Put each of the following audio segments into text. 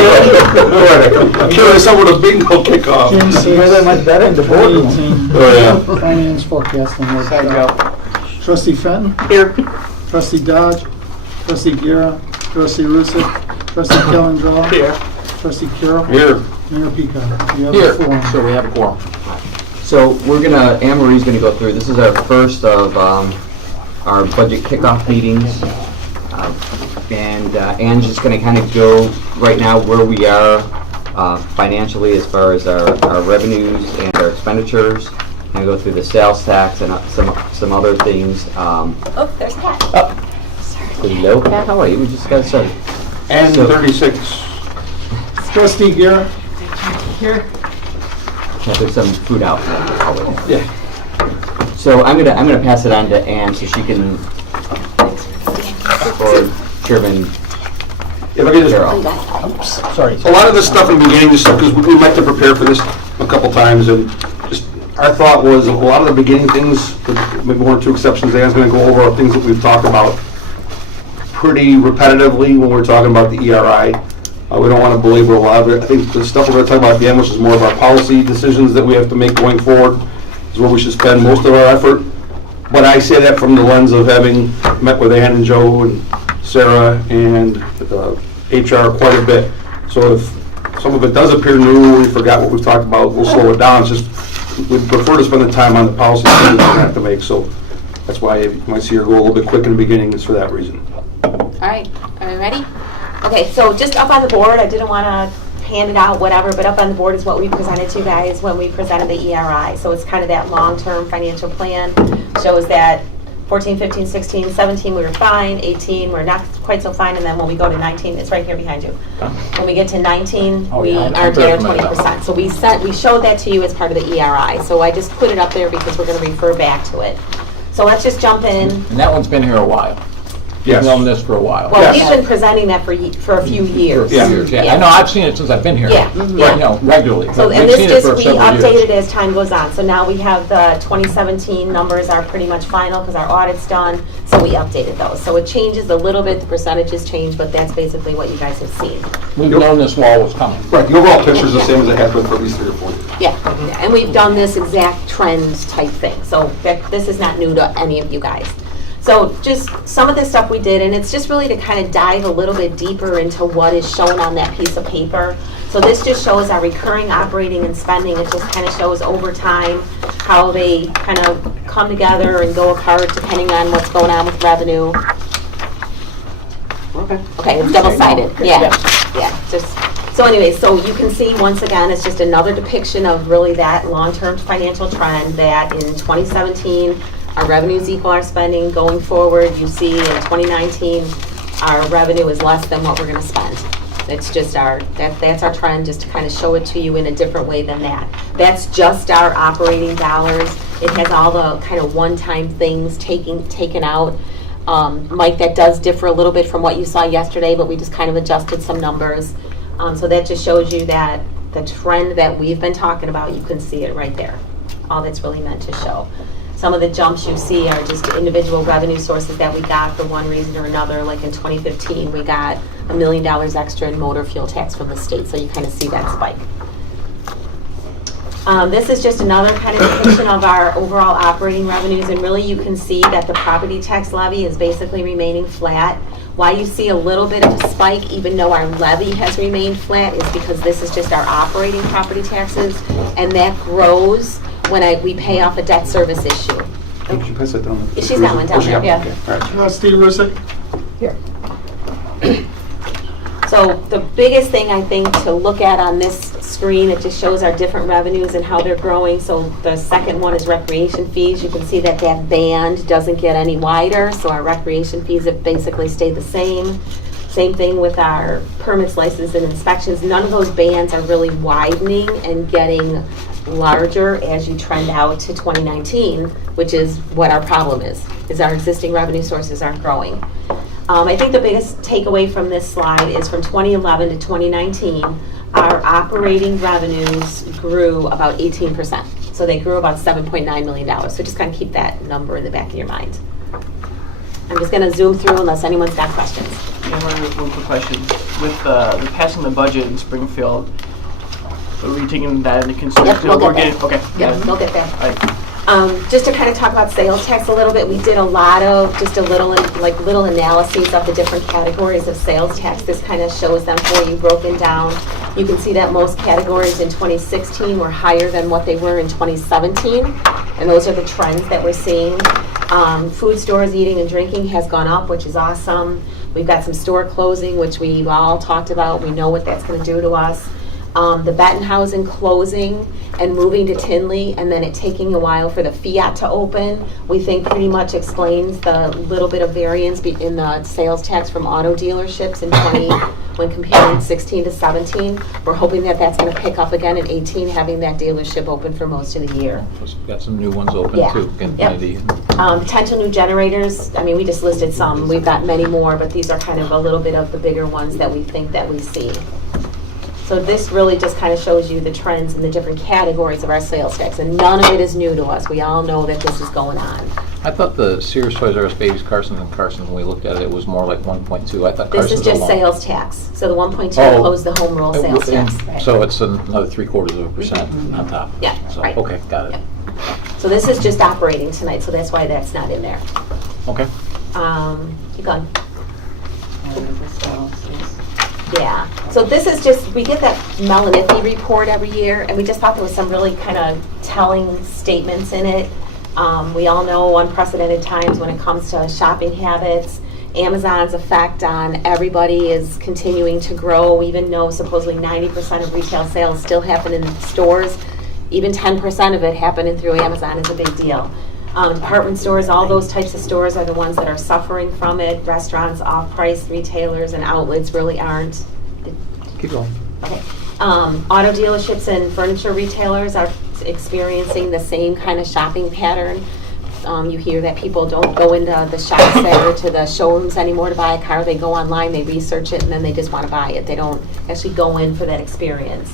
I'm curious over the bingo kickoff. That much better in the boardroom. Oh, yeah. Finance forecasting. Trustee Fenton. Here. Trustee Dodge. Trustee Guerra. Trustee Rusick. Trustee Kellendraw. Here. Trustee Carroll. Here. Mayor Peacock. You have Here. a forum. So we have a quorum. So we're gonna, Anne Marie's gonna go through, this is our first of our budget kickoff meetings. And Anne's just gonna kind of go right now where we are financially as far as our revenues and our expenditures. And go through the sales tax and some other things. Oh, there's Pat. Hello, Pat, how are you? We just got started. And So- 36. Trustee Guerra. Here. Yeah, there's some food out. Yeah. So I'm gonna pass it on to Anne so she can, or Chairman If I could just, Carroll. Sorry. a lot of this stuff in the beginning, just because we meant to prepare for this a couple times, and just our thought was a lot of the beginning things, with maybe one or two exceptions, Anne's going to go over things that we've talked about pretty repetitively when we're talking about the ERI. We don't want to belabor a lot of it. I think the stuff we're going to talk about at the end, which is more of our policy decisions that we have to make going forward, is where we should spend most of our effort. But I say that from the lens of having met with Ann and Joe and Sarah and HR quite a bit. So if some of it does appear new, we forgot what we've talked about, we'll slow it down. It's just, we prefer to spend the time on the policy decisions we have to make. So that's why you might see her go a little bit quick in the beginning, it's for that reason. All right, are you ready? Okay, so just up on the board, I didn't want to hand it out, whatever, but up on the board is what we presented to you guys when we presented the ERI. So it's kind of that long-term financial plan. Shows that 14, 15, 16, 17, we were fine. 18, we're not quite so fine. And then when we go to 19, it's right here behind you. When we get to 19, we are down 20%. So we showed that to you as part of the ERI. So I just put it up there because we're going to refer back to it. So let's just jump in. And that one's been here a while. Yes. We've known this for a while. Well, we've been presenting that for a few years. Yeah. I know, I've seen it since I've been here. Yeah. Right, you know, regularly. So, But and we've this seen it just, for we several years. updated as time goes on. So now we have the 2017 numbers are pretty much final because our audit's done. So we updated those. So it changes a little bit, the percentages change, but that's basically what you guys have seen. We've known this wall was coming. Right, the overall picture is the same as it has been for at least 3 or 4 years. Yeah, and we've done this exact trend type thing. So this is not new to any of you guys. So just some of the stuff we did, and it's just really to kind of dive a little bit deeper into what is shown on that piece of paper. So this just shows our recurring operating and spending. It just kind of shows over time how they kind of come together and go apart depending on what's going on with revenue. Okay, it's double-sided, yeah. Just, so anyway, so you can see, once again, it's just another depiction of really that long-term financial trend that in 2017, our revenues equal our spending. Going forward, you see in 2019, our revenue is less than what we're going to spend. It's just that's our trend, just to kind of show it to you in a different way than that. That's just our operating dollars. It has all the kind of one-time things taken out. Mike, that does differ a little bit from what you saw yesterday, but we just kind of adjusted some numbers. So that just shows you that the trend that we've been talking about, you can see it right there. All that's really meant to show. Some of the jumps you see are just individual revenue sources that we got for one reason or another. Like in 2015, we got $1 million extra in motor fuel tax from the state, so you kind of see that spike. This is just another kind of depiction of our overall operating revenues, and really you can see that the property tax levy is basically remaining flat. Why you see a little bit of a spike even though our levy has remained flat is because this is just our operating property taxes, and that grows when we pay off a debt service issue. Could you pass that down? She's got one down there, yeah. Okay, all right. Trustee Rusick. Here. So the biggest thing I think to look at on this screen, it just shows our different revenues and how they're growing. So the second one is recreation fees. You can see that that band doesn't get any wider, so our recreation fees have basically stayed the same. Same thing with our permits, licenses, and inspections. None of those bands are really widening and getting larger as you trend out to 2019, which is what our problem is our existing revenue sources aren't growing. I think the biggest takeaway from this slide is from 2011 to 2019, our operating revenues grew about 18%. So they grew about $7.9 million. So just kind of keep that number in the back of your mind. I'm just going to zoom through unless anyone's got questions. One quick question. With the passing the budget in Springfield, are we taking that into consideration? Yep, we'll get We're getting, there. okay. Yep, we'll get there. All right. Just to kind of talk about sales tax a little bit, we did a lot of, just a little, like little analyses of the different categories of sales tax. This kind of shows them for you broken down. You can see that most categories in 2016 were higher than what they were in 2017, and those are the trends that we're seeing. Food stores, eating and drinking has gone up, which is awesome. We've got some store closing, which we've all talked about. We know what that's going to do to us. The Bettenhausen closing and moving to Tinley, and then it taking a while for the Fiat to open, we think pretty much explains the little bit of variance in the sales tax from auto dealerships in when comparing 16 to 17. We're hoping that that's going to pick up again in 18, having that dealership open for most of the year. Plus, we've got some new ones open Yeah. too. Yep. Potential new generators, I mean, we just listed some. We've got many more, but these are kind of a little bit of the bigger ones that we think that we see. So this really just kind of shows you the trends in the different categories of our sales tax, and none of it is new to us. We all know that this is going on. I thought the Sears, Toys R Us, Babies, Carson's, and Carson's, when we looked at it, it was more like 1.2. I thought This Carson's is just alone. sales tax. So the 1.2 Oh. includes the home rule sales tax. So it's another 0.75% on top. Yeah, So, right. okay, got it. Yep. So this is just operating tonight, so that's why that's not in there. Okay. Keep going. Yeah, so this is just, we get that Melanithi report every year, and we just thought there was some really kind of telling statements in it. We all know unprecedented times when it comes to shopping habits. Amazon's effect on everybody is continuing to grow. We even know supposedly 90% of retail sales still happen in stores. Even 10% of it happening through Amazon is a big deal. Department stores, all those types of stores are the ones that are suffering from it. Restaurants, off-price retailers, and outlets really aren't. Keep going. Okay. Auto dealerships and furniture retailers are experiencing the same kind of shopping pattern. You hear that people don't go into the shops or to the showrooms anymore to buy a car. They go online, they research it, and then they just want to buy it. They don't actually go in for that experience.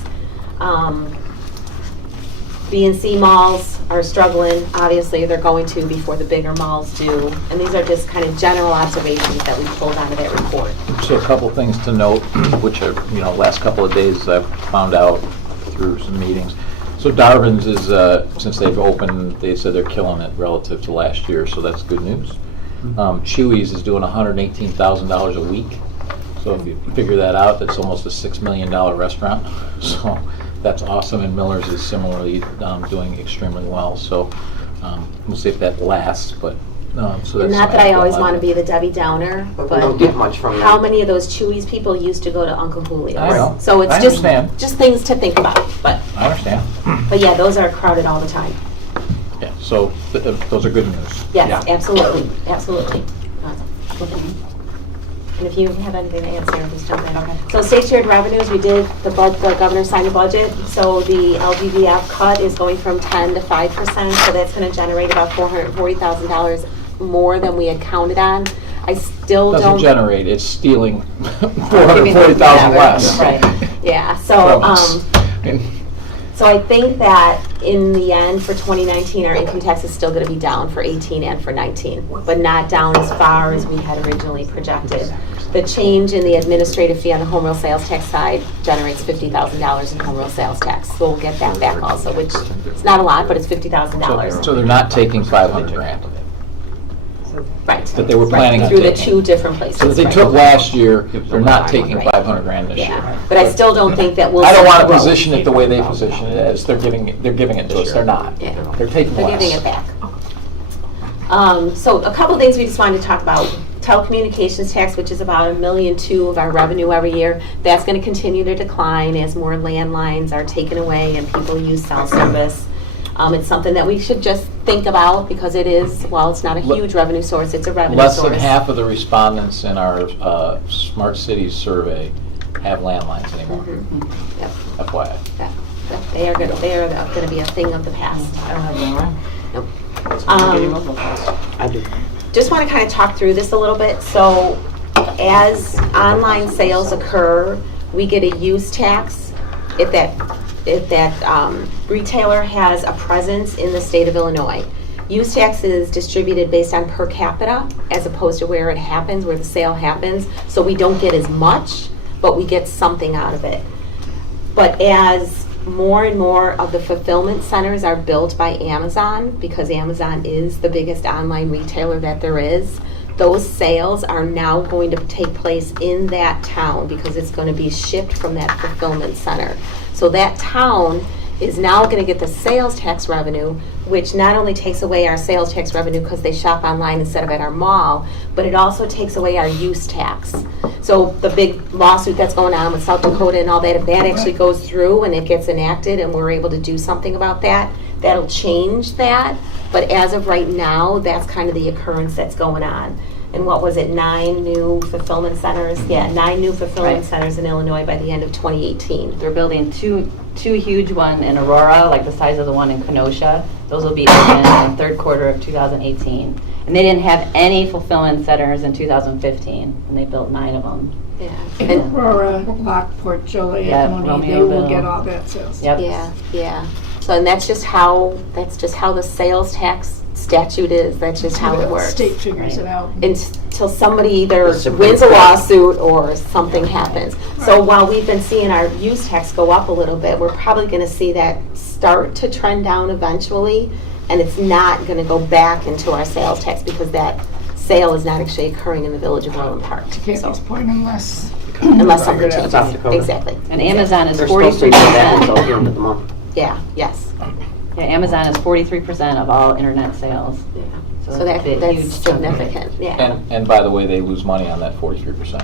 B&C malls are struggling. Obviously, they're going to before the bigger malls do. And these are just kind of general observations that we pulled out of that report. So a couple things to note, which are, last couple of days I've found out through some meetings. So Darvin's is, since they've opened, they said they're killing it relative to last year, so that's good news. Chewy's is doing $118,000 a week. So if you figure that out, that's almost a $6 million restaurant. So that's awesome, and Miller's is similarly doing extremely well. So we'll see if that lasts, but so And that's not that I always want to be. be the Debbie Downer, But we don't get much from how them. many of those Chewy's people used to go to Uncle Julio's? I know. So it's I just understand. things to think about. But I understand. yeah, those are crowded all the time. Yeah, so those are good news. Yes, absolutely, absolutely. And if you have anything to answer, just jump in. Okay. So state shared revenues, we did, the governor signed a budget, so the LGVF cut is going from 10 to 5%, so that's going to generate about $440,000 more than we had counted on. I still don't. Doesn't generate, it's stealing 440,000 less. Right, yeah, so, so I think that in the end, for 2019, our income tax is still going to be down for 18 and for 19, but not down as far as we had originally projected. The change in the administrative fee on the home rule sales tax side generates $50,000 in home rule sales tax. So we'll get that back also, which is not a lot, but it's $50,000. So they're not taking 500 grand Right. that they were planning on Through the taking. two different places. So that they right. took last year, they're not taking Right. 500 grand this year. Yeah, but I still don't think that we'll. I don't see want to growth. position it the way they position it as. They're giving it to us. They're not. Yeah. They're taking They're less. giving it back. So a couple things we just wanted to talk about. Telecommunications tax, which is about $1.2 million of our revenue every year, that's going to continue to decline as more landlines are taken away and people use cell service. It's something that we should just think about because it is, while it's not a huge revenue source, it's a revenue Less source. than half of the respondents in our Smart Cities survey have landlines anymore. Yep. FYI. Yeah. They are going to be a thing of the past. I don't have that, right? Nope. I do. Just want to kind of talk through this a little bit. So as online sales occur, we get a use tax if that retailer has a presence in the state of Illinois. Use tax is distributed based on per capita as opposed to where it happens, where the sale happens. So we don't get as much, but we get something out of it. But as more and more of the fulfillment centers are built by Amazon, because Amazon is the biggest online retailer that there is, those sales are now going to take place in that town because it's going to be shipped from that fulfillment center. So that town is now going to get the sales tax revenue, which not only takes away our sales tax revenue because they shop online instead of at our mall, but it also takes away our use tax. So the big lawsuit that's going on with South Dakota and all that, if that actually goes through and it gets enacted and we're able to do something about that, that'll change that. But as of right now, that's kind of the occurrence that's going on. And what was it, 9 new fulfillment centers? Yeah, 9 new fulfillment Right. centers in Illinois by the end of 2018. They're building two huge one in Aurora, like the size of the one in Kenosha. Those will be open in the third quarter of 2018. And they didn't have any fulfillment centers in 2015, and they built 9 of them. Yeah. And Aurora, Lockport, Joliet, Yeah, Mooney, they will Romeoville. get all that sales. Yep. yeah. So and that's just how the sales tax statute is. That's just how it works. State figures it out. Until somebody either wins a lawsuit or something happens. So while we've been seeing our use tax go up a little bit, we're probably going to see that start to trend down eventually, and it's not going to go back into our sales tax because that sale is not actually occurring in the Village of Orland Park. To Kathy's point, unless Something changes. South Dakota. Exactly. And Amazon is They're supposed to do that 43%. until the end of the month. Yeah, yes. Yeah, Amazon is 43% of all internet sales. Yeah. So So that's a that's huge chunk. significant, yeah. And by the way, they lose money on that 43%.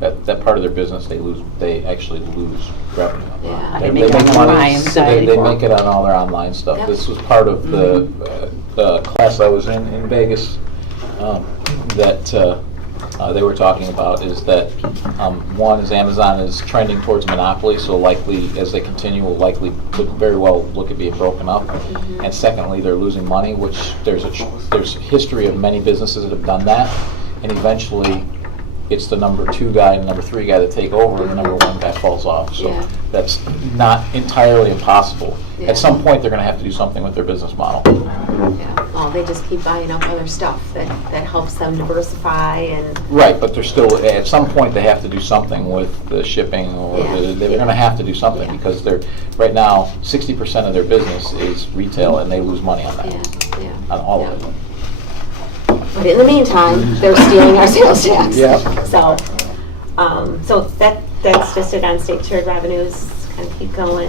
That part of their business, they actually lose revenue. Yeah. They make it on the online side. They make it on all their online stuff. Yep. This was part of the class I was in Vegas that they were talking about is that one is Amazon is trending towards monopoly, so likely as they continue will could very well look at being broken up. And secondly, they're losing money, which there's history of many businesses that have done that, and eventually it's the number 2 guy and number 3 guy that take over, and the number 1 guy falls off. So Yeah. that's not entirely impossible. Yeah. At some point, they're going to have to do something with their business model. Yeah. Oh, they just keep buying up other stuff that helps them diversify and, Right, but they're still, at some point, they have to do something with the shipping, or Yeah. they're going to have to do something, Yeah. because right now, 60% of their business is retail, and they lose money on that, yeah. on all Yeah. of it. But in the meantime, they're stealing our sales tax. Yeah. So, so that's just it on state shared revenues, kind of keep going.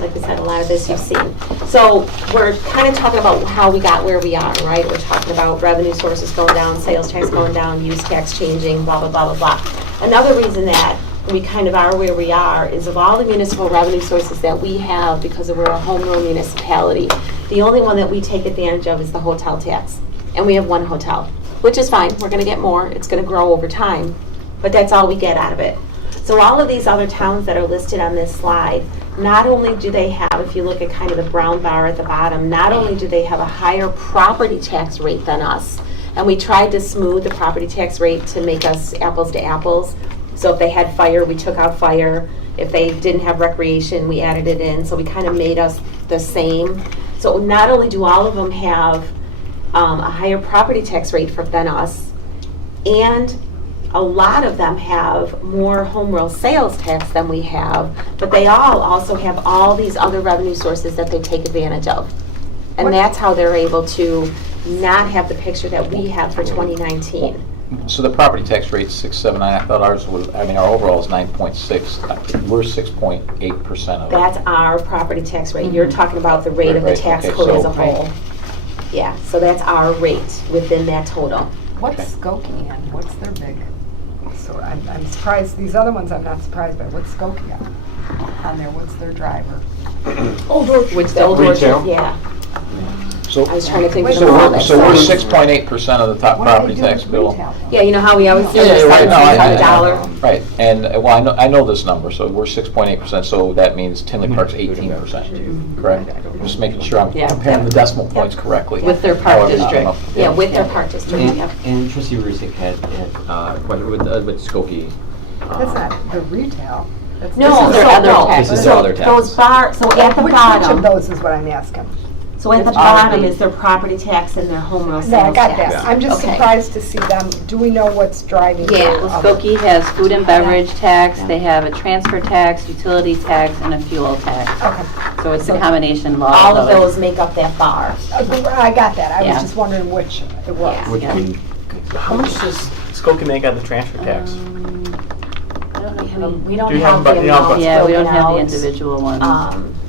Like I said, a lot of this you've seen. So we're kind of talking about how we got where we are, right? We're talking about revenue sources going down, sales tax going down, use tax changing, blah, blah, blah, blah, blah. Another reason that we kind of are where we are is of all the municipal revenue sources that we have, because we're a home rule municipality, the only one that we take advantage of is the hotel tax. And we have 1 hotel, which is fine. We're going to get more. It's going to grow over time. But that's all we get out of it. So all of these other towns that are listed on this slide, not only do they have, if you look at kind of the brown bar at the bottom, not only do they have a higher property tax rate than us, and we tried to smooth the property tax rate to make us apples to apples. So if they had fire, we took out fire. If they didn't have recreation, we added it in. So we kind of made us the same. So not only do all of them have a higher property tax rate than us, and a lot of them have more home rule sales tax than we have, but they all also have all these other revenue sources that they take advantage of. And that's how they're able to not have the picture that we have for 2019. So the property tax rate's 6.79. I thought ours was, our overall is 9.6. We're 6.8% of it. That's our property tax rate. You're talking about the rate of the Right, tax okay, code as a so- whole. Yeah, so that's our rate within that total. What's Skokie and what's their big? So I'm surprised, these other ones I'm not surprised by. What's Skokie on there? What's their driver? Which the old Retail? orchard, yeah. So I was trying to think of So the we're- one that so we're says- 6.8% of the top What do property they do tax with bill. retail, though? Yeah, you know how we always say Yeah, the right, no, $17 dollar? Right, and well, I know this number, so we're 6.8%, so that means Tinley Park's 18%, correct? I'm just making sure I'm Yeah. comparing the decimal points correctly. With their park However, district. Yeah, with their park district, yep. And Trustee Rusick had a question with Skokie. That's not the retail. That's No, This is their so, other no. tax. This is their other Those taxes. bar, so at the Which of bottom, those is what I'm asking? So at the bottom is their property tax and their home rule No, I sales got tax. that. I'm just Okay. surprised to see them. Do we know what's driving? Yeah. their Well, other- Skokie has food and beverage tax, they have a transfer tax, utility tax, and a fuel tax. Okay. So it's a combination of All of those make up that bar. I got that. I Yeah. was just wondering which it was. Yeah. Which Yeah. one? How much does Skokie make out of the transfer tax? I don't know if We don't Do you have have the bu- you don't have amounts Yeah, we don't broken have the out. individual ones.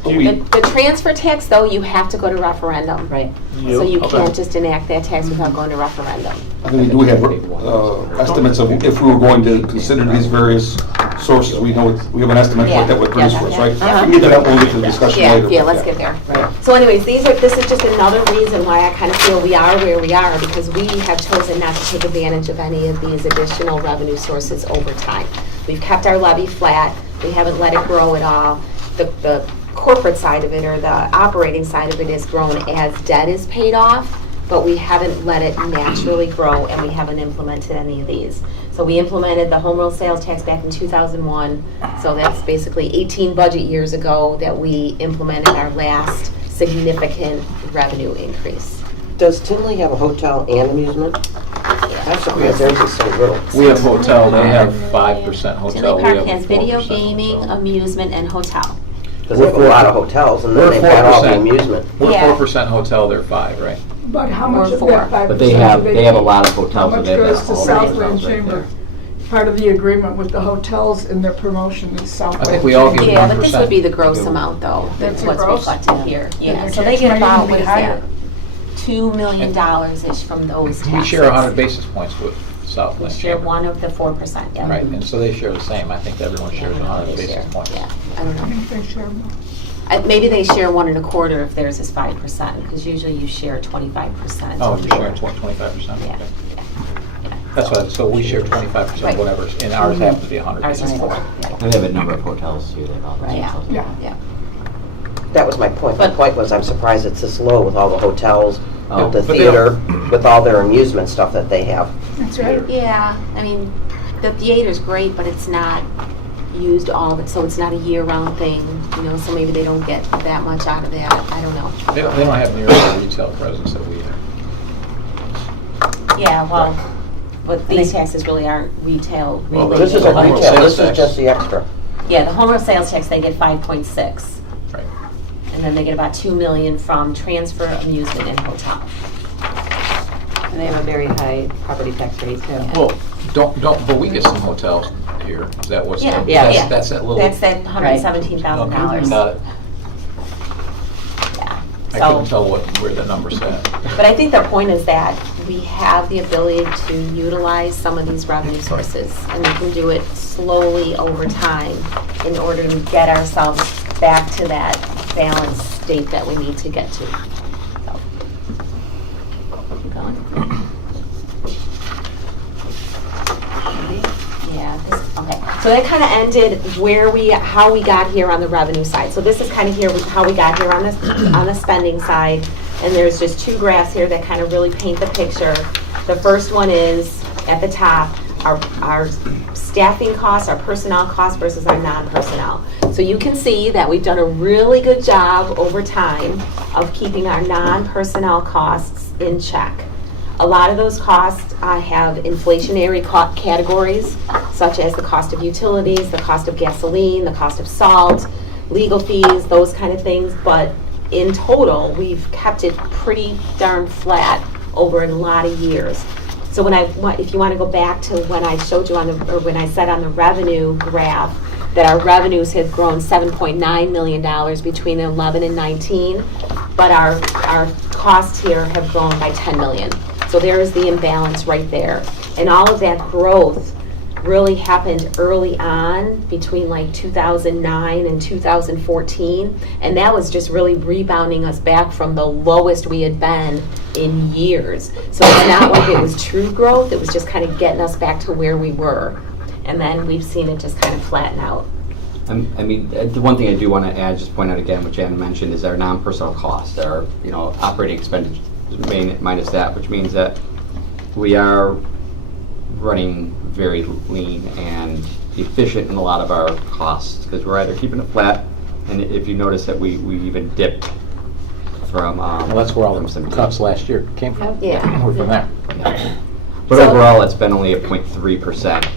The transfer tax, though, you have to go to referendum. Right. So you Okay. can't just enact that tax without going to referendum. I think we do have estimates of if we were going to consider these various sources. We know, we have an estimate of what that would produce for us, right? Yeah. We can get to that when we get to the discussion Yeah, later. yeah, let's get there. Right. So anyways, this is just another reason why I kind of feel we are where we are, because we have chosen not to take advantage of any of these additional revenue sources over time. We've kept our levy flat, we haven't let it grow at all. The corporate side of it, or the operating side of it, has grown as debt is paid off, but we haven't let it naturally grow, and we haven't implemented any of these. So we implemented the home rule sales tax back in 2001, so that's basically 18 budget years ago that we implemented our last significant revenue increase. Does Tinley have a hotel and amusement? I'm surprised theirs is so little. We have hotel, they have 5% hotel. Tinley we Park have has video 4% gaming, hotel. amusement, and hotel. Because they have a lot of hotels, and then We're they've got all the 4%. amusement. We're Yeah. 4% hotel, they're 5, right? But how Or much of four. that 5%? But they have a lot of How hotels. much so they have goes to all the Southland hotels right Chamber? there. Part of the agreement with the hotels in their promotion is Southland. I think we all Chamber. give Yeah, but this 1%. would be the gross amount, though, That's a what's gross? reflected here. Yeah, Yeah, the so they tax get might about, even be what is higher. that? $2 million-ish from those taxes. We share 100 basis points with We Southland share Chamber. one of the 4%, yeah. Right, and so they share the same. I think everyone I shares don't know how 100 they basis share. points. Yeah, I don't I know. think they share more. Maybe they share 1 1/4 if theirs is 5%, because usually you share 25%. Oh, you're sharing 25%? Yeah, Okay. yeah. That's what, so we share 25% Right. whatever, and ours happens to be 100 Ours basis is 4, points. yeah. And they have a number of hotels here. They have all those Right. hotels. Yeah. Yeah. That was my point. My But- point was, I'm surprised it's this low with all the hotels, Oh. the But they theater, with all their amusement stuff that they have. That's right. Yeah, I mean, the theater's great, but it's not used all of it, so it's not a year-round thing, you know, so maybe they don't get that much out of that, I don't know. They don't have near the retail presence that we have. Yeah, well, but these taxes really aren't retail Well, related. This is a Home rule retail, sales this is tax. just the extra. Yeah, the home rule sales tax, they get 5.6, Right. and then they get about 2 million from transfer, amusement, and hotel. And they have a very high property tax rate too. Well, but we get some hotels here. Is that what's? Yeah, Yeah. yeah. That's that little. That's that $117,000. Got it. Yeah. I So- couldn't tell where the number sat. But I think the point is that we have the ability to utilize some of these revenue sources, and we can do it slowly over time in order to get ourselves back to that balanced state that we need to get to. So, keep going. Yeah, okay. So that kind of ended how we got here on the revenue side. So this is kind of how we got here on the spending side. And there's just 2 graphs here that kind of really paint the picture. The first one is, at the top, our staffing costs, our personnel costs versus our non-personnel. So you can see that we've done a really good job over time of keeping our non-personnel costs in check. A lot of those costs have inflationary categories, such as the cost of utilities, the cost of gasoline, the cost of salt, legal fees, those kind of things. But in total, we've kept it pretty darn flat over a lot of years. So if you want to go back to when I showed you when I said on the revenue graph that our revenues have grown $7.9 million between 11 and 19, but our costs here have grown by 10 million. So there's the imbalance right there. And all of that growth really happened early on between like 2009 and 2014. And that was just really rebounding us back from the lowest we had been in years. So it's not like it was true growth, it was just kind of getting us back to where we were. And then we've seen it just kind of flatten out. I mean, the one thing I do want to add, just point out again, which Ann mentioned, is our non-personnel costs, our operating expenditures minus that, which means that we are running very lean and efficient in a lot of our costs because we're either keeping it flat, and if you notice that we even dipped from. Well, that's where all the some cuts last year came from. Yeah. We're from there. But So- overall, it's been only a 0.3%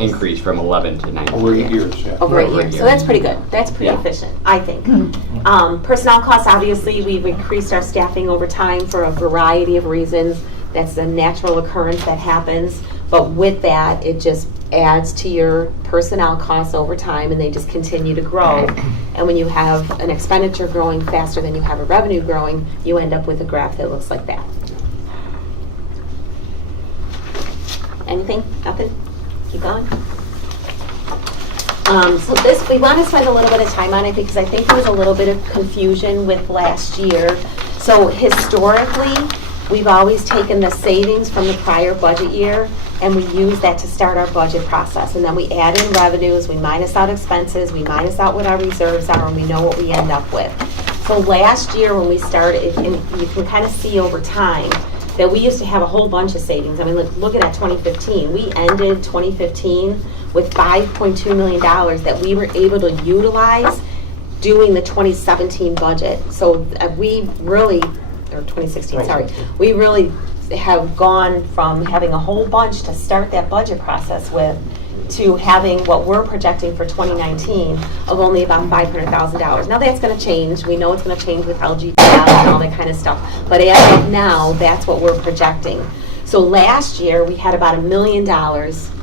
increase from 11 to 19. Over 8 years, yeah. Over 8 Over a years. year. So that's pretty good. That's pretty Yeah. efficient, I think. Personnel costs, obviously, we've increased our staffing over time for a variety of reasons. That's a natural occurrence that happens. But with that, it just adds to your personnel costs over time, and they just continue to grow. And when you have an expenditure growing faster than you have a revenue growing, you end up with a graph that looks like that. Anything? Nothing? Keep going. So this, we want to spend a little bit of time on it because I think there was a little bit of confusion with last year. So historically, we've always taken the savings from the prior budget year and we use that to start our budget process. And then we add in revenues, we minus out expenses, we minus out what our reserves are, and we know what we end up with. So last year when we started, and you can kind of see over time, that we used to have a whole bunch of savings. I mean, looking at 2015, we ended 2015 with $5.2 million that we were able to utilize doing the 2017 budget. So we really, or 2016, sorry, we really have gone from having a whole bunch to start that budget process with to having what we're projecting for 2019 of only about $500,000. Now that's going to change. We know it's going to change with LGPL and all that kind of stuff. But as of now, that's what we're projecting. So last year, we had about $1 million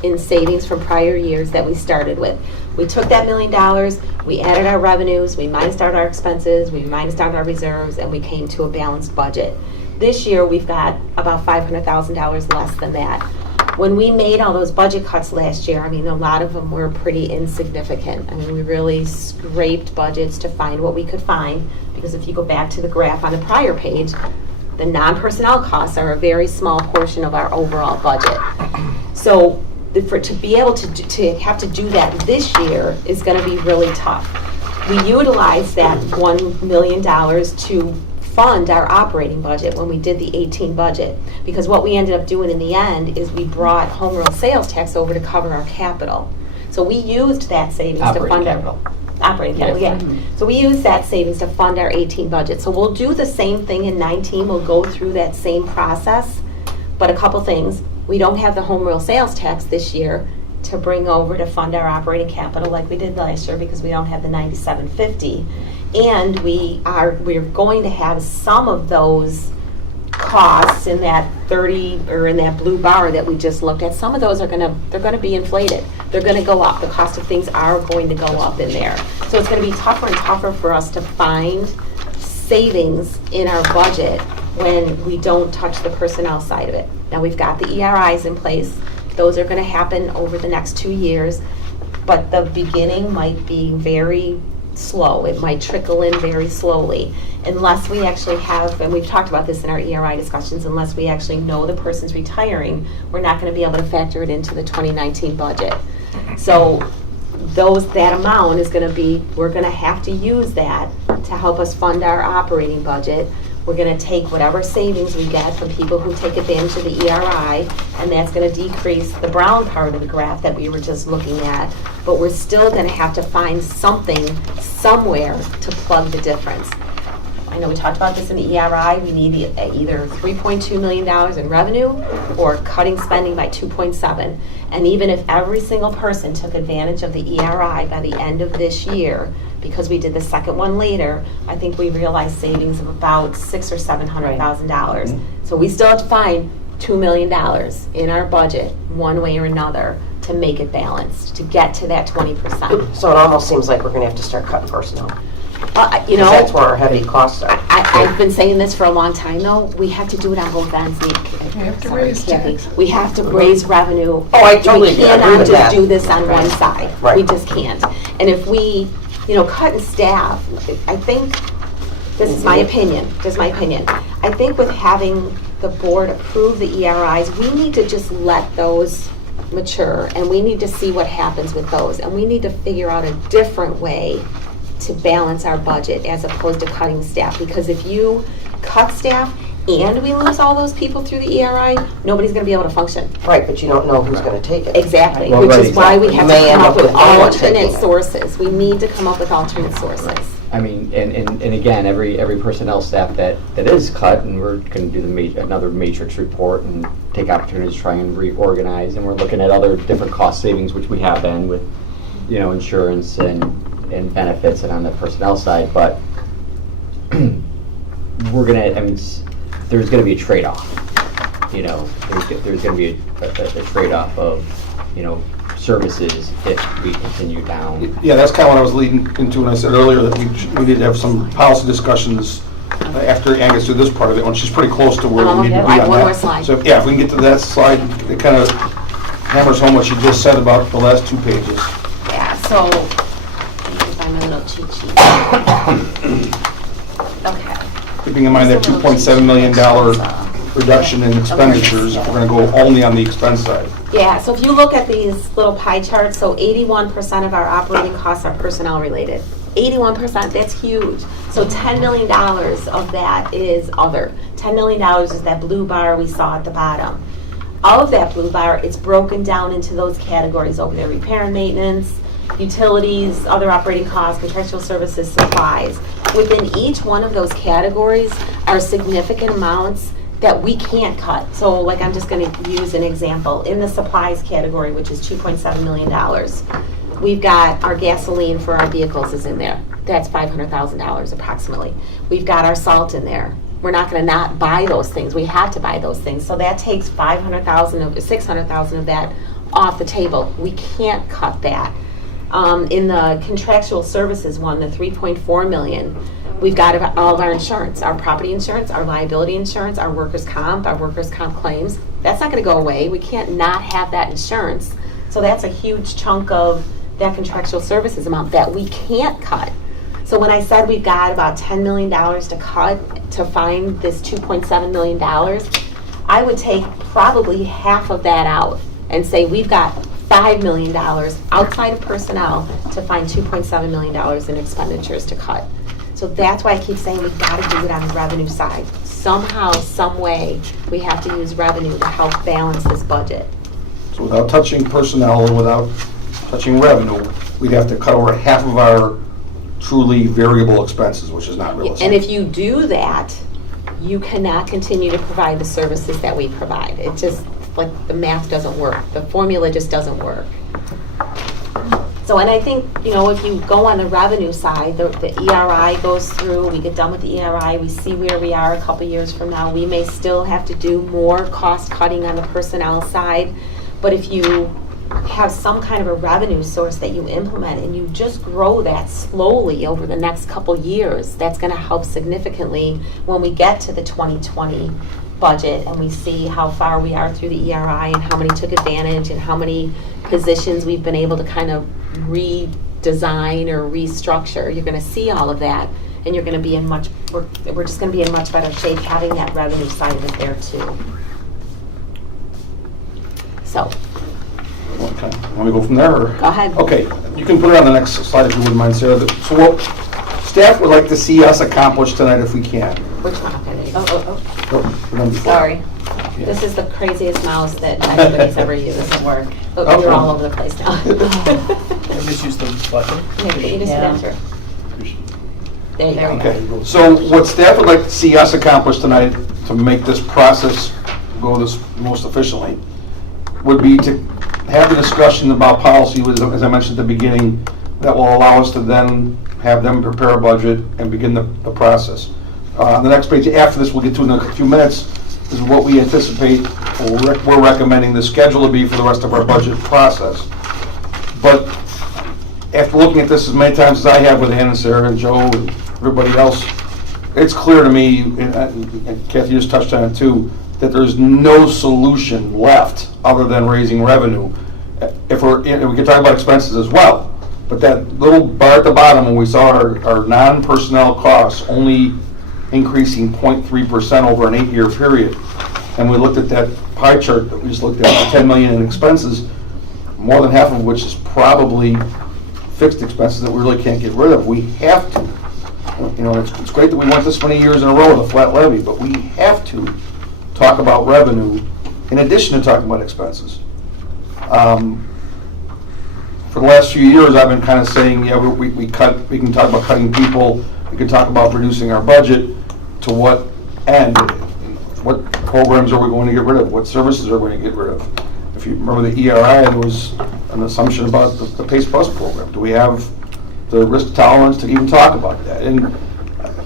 in savings from prior years that we started with. We took that $1 million, we added our revenues, we minused out our expenses, we minused out our reserves, and we came to a balanced budget. This year, we've got about $500,000 less than that. When we made all those budget cuts last year, I mean, a lot of them were pretty insignificant. I mean, we really scraped budgets to find what we could find, because if you go back to the graph on the prior page, the non-personnel costs are a very small portion of our overall budget. So to be able to have to do that this year is going to be really tough. We utilized that $1 million to fund our operating budget when we did the 18 budget, because what we ended up doing in the end is we brought home rule sales tax over to cover our capital. So we used that savings to fund our operating capital. Yeah. So we used that savings to fund our 18 budget. So we'll do the same thing in 19. We'll go through that same process, but a couple things. We don't have the home rule sales tax this year to bring over to fund our operating capital like we did last year, because we don't have the 9750. And we're going to have some of those costs in that 30, or in that blue bar that we just looked at. Some of those they're going to be inflated. They're going to go up. The cost of things are going to go up in there. So it's going to be tougher and tougher for us to find savings in our budget when we don't touch the personnel side of it. Now we've got the ERIs in place. Those are going to happen over the next 2 years, but the beginning might be very slow. It might trickle in very slowly unless we actually have, and we've talked about this in our ERI discussions, unless we actually know the person's retiring, we're not going to be able to factor it into the 2019 budget. So that amount is going to be, we're going to have to use that to help us fund our operating budget. We're going to take whatever savings we get from people who take advantage of the ERI, and that's going to decrease the brown part of the graph that we were just looking at. But we're still going to have to find something somewhere to plug the difference. I know we talked about this in the ERI. We need either $3.2 million in revenue or cutting spending by 2.7. And even if every single person took advantage of the ERI by the end of this year, because we did the second one later, I think we realized savings of about $600,000 or $700,000. So we still have to find $2 million in our budget, one way or another, to make it balanced, to get to that 20%. So it almost seems like we're going to have to start cutting personnel. You know, That's where our heavy costs are. I've been saying this for a long time, though. We have to do it on both ends. We have to raise tax. We have to raise revenue. Oh, I totally We agree cannot with just that. do this on one side. Right. We just can't. And if we, cutting staff, I think, this is my opinion, I think with having the board approve the ERIs, we need to just let those mature, and we need to see what happens with those. And we need to figure out a different way to balance our budget as opposed to cutting staff. Because if you cut staff and we lose all those people through the ERI, nobody's going to be able to function. Right, but you don't know who's going to take it. Exactly, Well, which right, is why we have May to end come up up with with no one taking alternate it. sources. We need to come up with alternate sources. I mean, and again, every personnel staff that is cut, and we're going to do another matrix report and take opportunities to try and reorganize, and we're looking at other different cost savings, which we have been with, insurance and benefits and on the personnel side, but we're going to, there's going to be a trade-off. There's going to be a trade-off of, services if we continue down. Yeah, that's kind of what I was leading into when I said earlier that we need to have some policy discussions after Ann gets through this part of it, when she's pretty close to where we need to be on that. One more slide. So, yeah, if we can get to that slide, it kind of hammers home what she just said about the last 2 pages. Yeah, so, if I'm a little cheat sheet. Okay. Keeping in mind that $2.7 million reduction in expenditures, if we're going to go only on the expense side. Yeah, so if you look at these little pie charts, so 81% of our operating costs are personnel related. 81%, that's huge. So $10 million of that is other. $10 million is that blue bar we saw at the bottom. All of that blue bar, it's broken down into those categories over there: repair and maintenance, utilities, other operating costs, contractual services, supplies. Within each one of those categories are significant amounts that we can't cut. So like, I'm just going to use an example. In the supplies category, which is $2.7 million, we've got our gasoline for our vehicles is in there. That's $500,000 approximately. We've got our salt in there. We're not going to not buy those things. We have to buy those things. So that takes $600,000 of that off the table. We can't cut that. In the contractual services one, the $3.4 million, we've got all of our insurance, our property insurance, our liability insurance, our workers' comp claims. That's not going to go away. We can't not have that insurance. So that's a huge chunk of that contractual services amount that we can't cut. So when I said we've got about $10 million to cut to find this $2.7 million, I would take probably half of that out and say we've got $5 million outside of personnel to find $2.7 million in expenditures to cut. So that's why I keep saying we've got to do it on the revenue side. Somehow, some way, we have to use revenue to help balance this budget. So without touching personnel and without touching revenue, we'd have to cut over half of our truly variable expenses, which is not realistic. And if you do that, you cannot continue to provide the services that we provide. It just, like, the math doesn't work. The formula just doesn't work. So, and I think, if you go on the revenue side, the ERI goes through, we get done with the ERI, we see where we are a couple years from now. We may still have to do more cost cutting on the personnel side, but if you have some kind of a revenue source that you implement and you just grow that slowly over the next couple years, that's going to help significantly when we get to the 2020 budget and we see how far we are through the ERI and how many took advantage and how many positions we've been able to kind of redesign or restructure. You're going to see all of that, and you're going to be in we're just going to be in much better shape having that revenue side of it there too. So. Okay, want me to go from there? Or? Go ahead. Okay, you can put it on the next slide if you wouldn't mind, Sarah. So what staff would like to see us accomplish tonight if we can? Which one? Okay. Sorry. Yeah. This is the craziest mouse that anybody's ever used. Doesn't work. Oh, you're all over the place now. I just use the button. Maybe you just hit enter. There you go. Okay, so what staff would like to see us accomplish tonight to make this process go this most efficiently would be to have a discussion about policy, as I mentioned at the beginning, that will allow us to then have them prepare a budget and begin the process. On the next page, after this, we'll get to in a few minutes, is what we anticipate, or we're recommending the schedule to be for the rest of our budget process. But after looking at this as many times as I have with Ann and Sarah and Joe and everybody else, it's clear to me, and Kathy just touched on it too, that there's no solution left other than raising revenue. We can talk about expenses as well, but that little bar at the bottom when we saw our non-personnel costs only increasing 0.3% over an 8-year period, and we looked at that pie chart that we just looked at, the $10 million in expenses, more than half of which is probably fixed expenses that we really can't get rid of. We have to. It's great that we went this many years in a row with a flat levy, but we have to talk about revenue in addition to talking about expenses. for the last few years, I've been kind of saying, yeah, we can talk about cutting people, we can talk about reducing our budget, to what end? What programs are we going to get rid of? What services are we going to get rid of? If you remember the ERI, there was an assumption about the PACE Plus program. Do we have the risk tolerance to even talk about that? And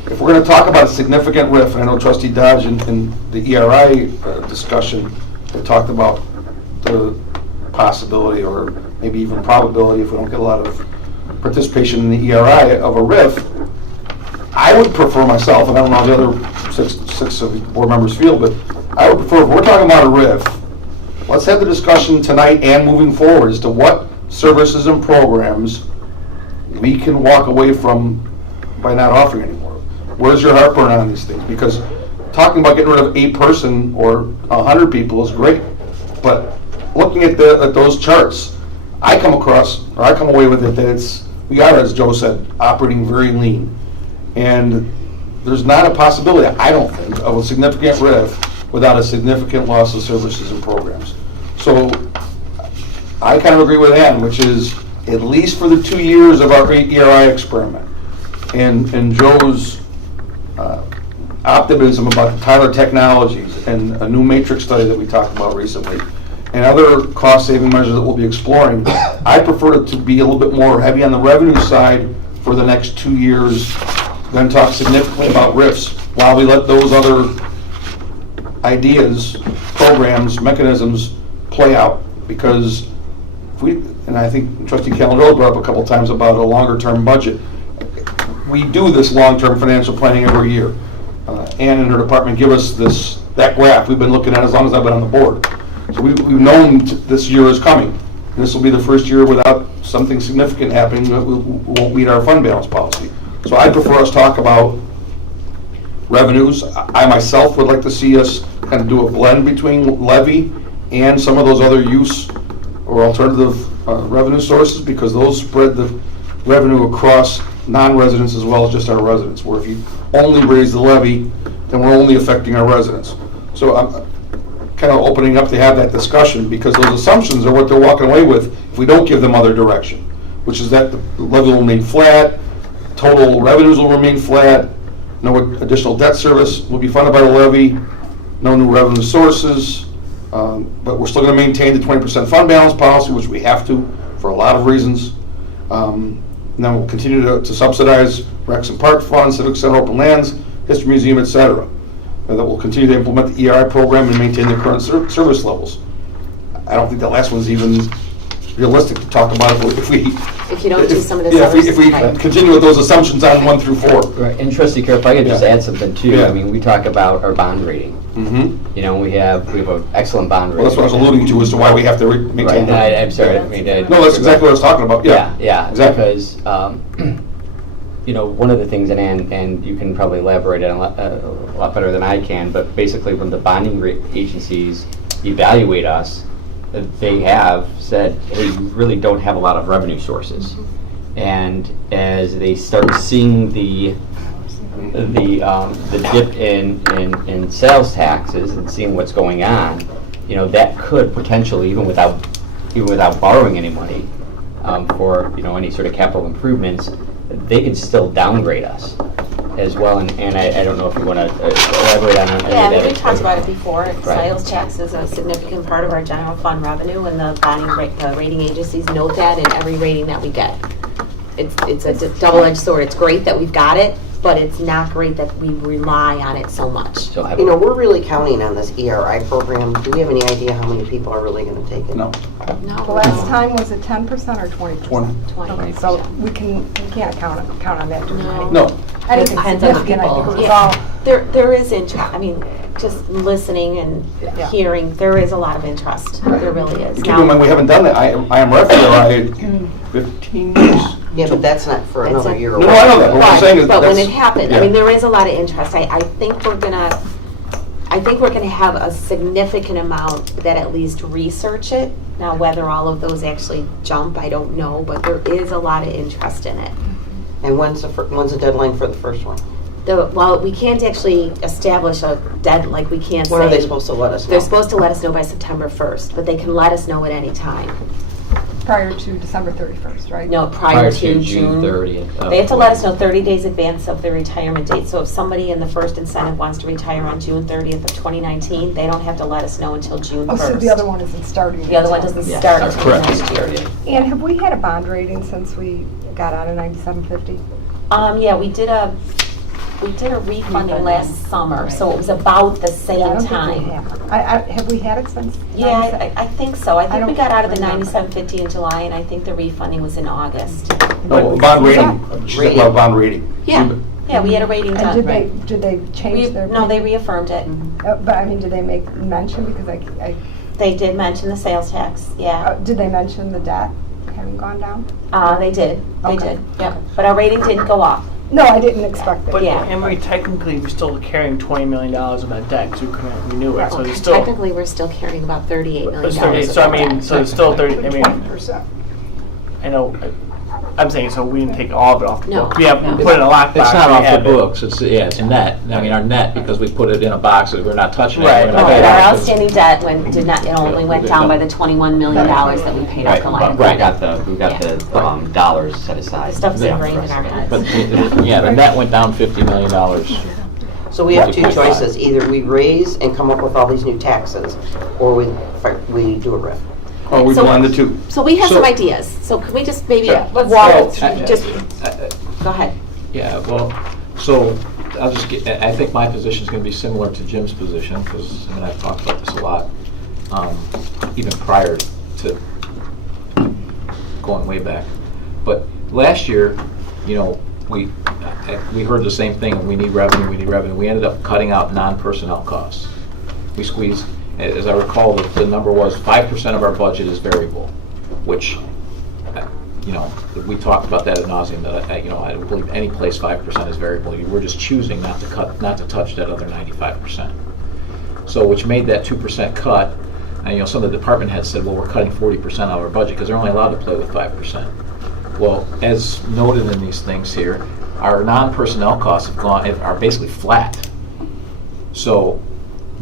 if we're going to talk about a significant RIF, and I know Trustee Dodge in the ERI discussion had talked about the possibility or maybe even probability, if we don't get a lot of participation in the ERI, of a RIF. I would prefer myself, and I don't know how the other six of the board members feel, but I would prefer, if we're talking about a RIF, let's have the discussion tonight and moving forward as to what services and programs we can walk away from by not offering anymore. Where's your heartburn on these things? Because talking about getting rid of a person or 100 people is great, but looking at those charts, I come away with it that we are, as Joe said, operating very lean. And there's not a possibility, I don't think, of a significant RIF without a significant loss of services and programs. So I kind of agree with Ann, which is at least for the 2 years of our ERI experiment. And Joe's optimism about Tyler Technologies and a new matrix study that we talked about recently, and other cost-saving measures that we'll be exploring, I prefer it to be a little bit more heavy on the revenue side for the next 2 years than talk significantly about RIFs while we let those other ideas, programs, mechanisms play out. Because if we, and I think Trustee Calendar brought up a couple times about a longer-term budget, we do this long-term financial planning every year. Ann and her department give us that graph we've been looking at as long as I've been on the board. So we've known this year is coming. And this will be the first year without something significant happening that we won't meet our fund balance policy. So I prefer us talk about revenues. I myself would like to see us kind of do a blend between levy and some of those other use or alternative revenue sources, because those spread the revenue across non-residents as well as just our residents, where if you only raise the levy, then we're only affecting our residents. So I'm kind of opening up to have that discussion, because those assumptions are what they're walking away with if we don't give them other direction, which is that the levy will remain flat, total revenues will remain flat, no additional debt service will be funded by the levy, no new revenue sources, but we're still going to maintain the 20% fund balance policy, which we have to for a lot of reasons. And then we'll continue to subsidize Rex and Park funds, Civic Center, open lands, History Museum, etc. And that we'll continue to implement the ERI program and maintain the current service levels. I don't think that last one's even realistic to talk about if you don't do some of this if we continue with those assumptions on 1 through 4. Right, and Trustee Kerr, if I could just add something too. Yeah. I mean, we talk about our bond rating. Mm-hmm. You know, we have an excellent bond rating. Well, that's what I was alluding to as to why we have to maintain right. that. I'm sorry. No, that's exactly what I was talking about. Yeah, exactly. Because you know, one of the things, and you can probably elaborate on a lot better than I can, but basically when the bonding agencies evaluate us, they have said, hey, we really don't have a lot of revenue sources. And as they start seeing the dip in sales taxes and seeing what's going on, you know, that could potentially, even without borrowing any money for, you know, any sort of capital improvements, they could still downgrade us as well. And I don't know if you want to elaborate on any of that. We talked about it before. Right. Sales tax is a significant part of our general fund revenue, and the rating agencies note that in every rating that we get. It's a double-edged sword. It's great that we've got it, but it's not great that we rely on it so much. You know, we're really counting on this ERI program. Do we have any idea how many people are really going to take it? No. The last time, was it 10% or 20%? 20. Okay, so we can't count on that, do we? No. Anything Depends on the significant, I think people. it was all. There is interest. I mean, just listening and hearing, there is a lot of interest. There really is. Keep in mind, we haven't done that. I am ERI 15 years. Yeah, but that's not for another year. No, I know that. But what I'm saying is but when that's- it happened, I mean, there is a lot of interest. I think we're gonna have a significant amount that at least research it. Now, whether all of those actually jump, I don't know, but there is a lot of interest in it. And when's the deadline for the first one? Well, we can't actually establish a deadline, like we can't say. When are they supposed to let us know? They're supposed to let us know by September 1st, but they can let us know at any time. prior to December 31st, right? No, prior to June. 30th. They have to let us know 30 days advance of the retirement date. So if somebody in the first incentive wants to retire on June 30th of 2019, they don't have to let us know until June 1st. Oh, so the other one isn't starting? The other one doesn't start until correct. next year. And have we had a bond rating since we got out of 9750? Yeah, we did a refunding last summer, so it was about the I same don't think we time. have. Have we had it since? Yeah, I think so. I think we don't got out of the remember. 9750 in July, and I think the refunding was in August. No, bond rating, she's talking about bond rating. Yeah, yeah, we had a rating And done. did they change their? No, they reaffirmed it. But I mean, did they make mention, because I They did mention the sales tax, yeah. did they mention the debt having gone down? They did, Okay. yeah. But our rating didn't go up. No, I didn't expect it. But Yeah. Emery, technically, we're still carrying $20 million of that debt because we couldn't renew it. So it's still. Technically, we're still carrying about $38 million. It's 30, of so I that mean, debt. so it's still 30. I mean, 20%. I know. I'm saying so we didn't take all of it off the No, books. We have no. we put it in a lockbox. It's not we off have the it. books, it's net, I mean, our net, because we put it in a box that we're not touching it. Right. we're No, not but paying our off. outstanding debt it only went down by the $21 million that we paid off Right, the line of but credit. we've got the dollars set aside. The stuff's Yeah. ingrained in our heads. But, yeah, the net went down $50 million. So we have two choices, either we raise and come up with all these new taxes, or we do a RIF. Or we So- blend the two. So we have So- some ideas. So can we just maybe Sure. walk, Well, just, go ahead. Yeah, well, so I'll just get, I think my position is going to be similar to Jim's position, because, I mean, I've talked about this a lot, even prior to going way back. But last year, you know, we heard the same thing, we need revenue, we need revenue. We ended up cutting out non-personnel costs. We squeezed, as I recall, the number was 5% of our budget is variable, which, you know, we talked about that ad nauseum, that I don't believe any place 5% is variable. We're just choosing not to touch that other 95%. So, which made that 2% cut, and you know, some of the department heads said, well, we're cutting 40% out of our budget because they're only allowed to play with 5%. Well, as noted in these things here, our non-personnel costs are basically flat. So,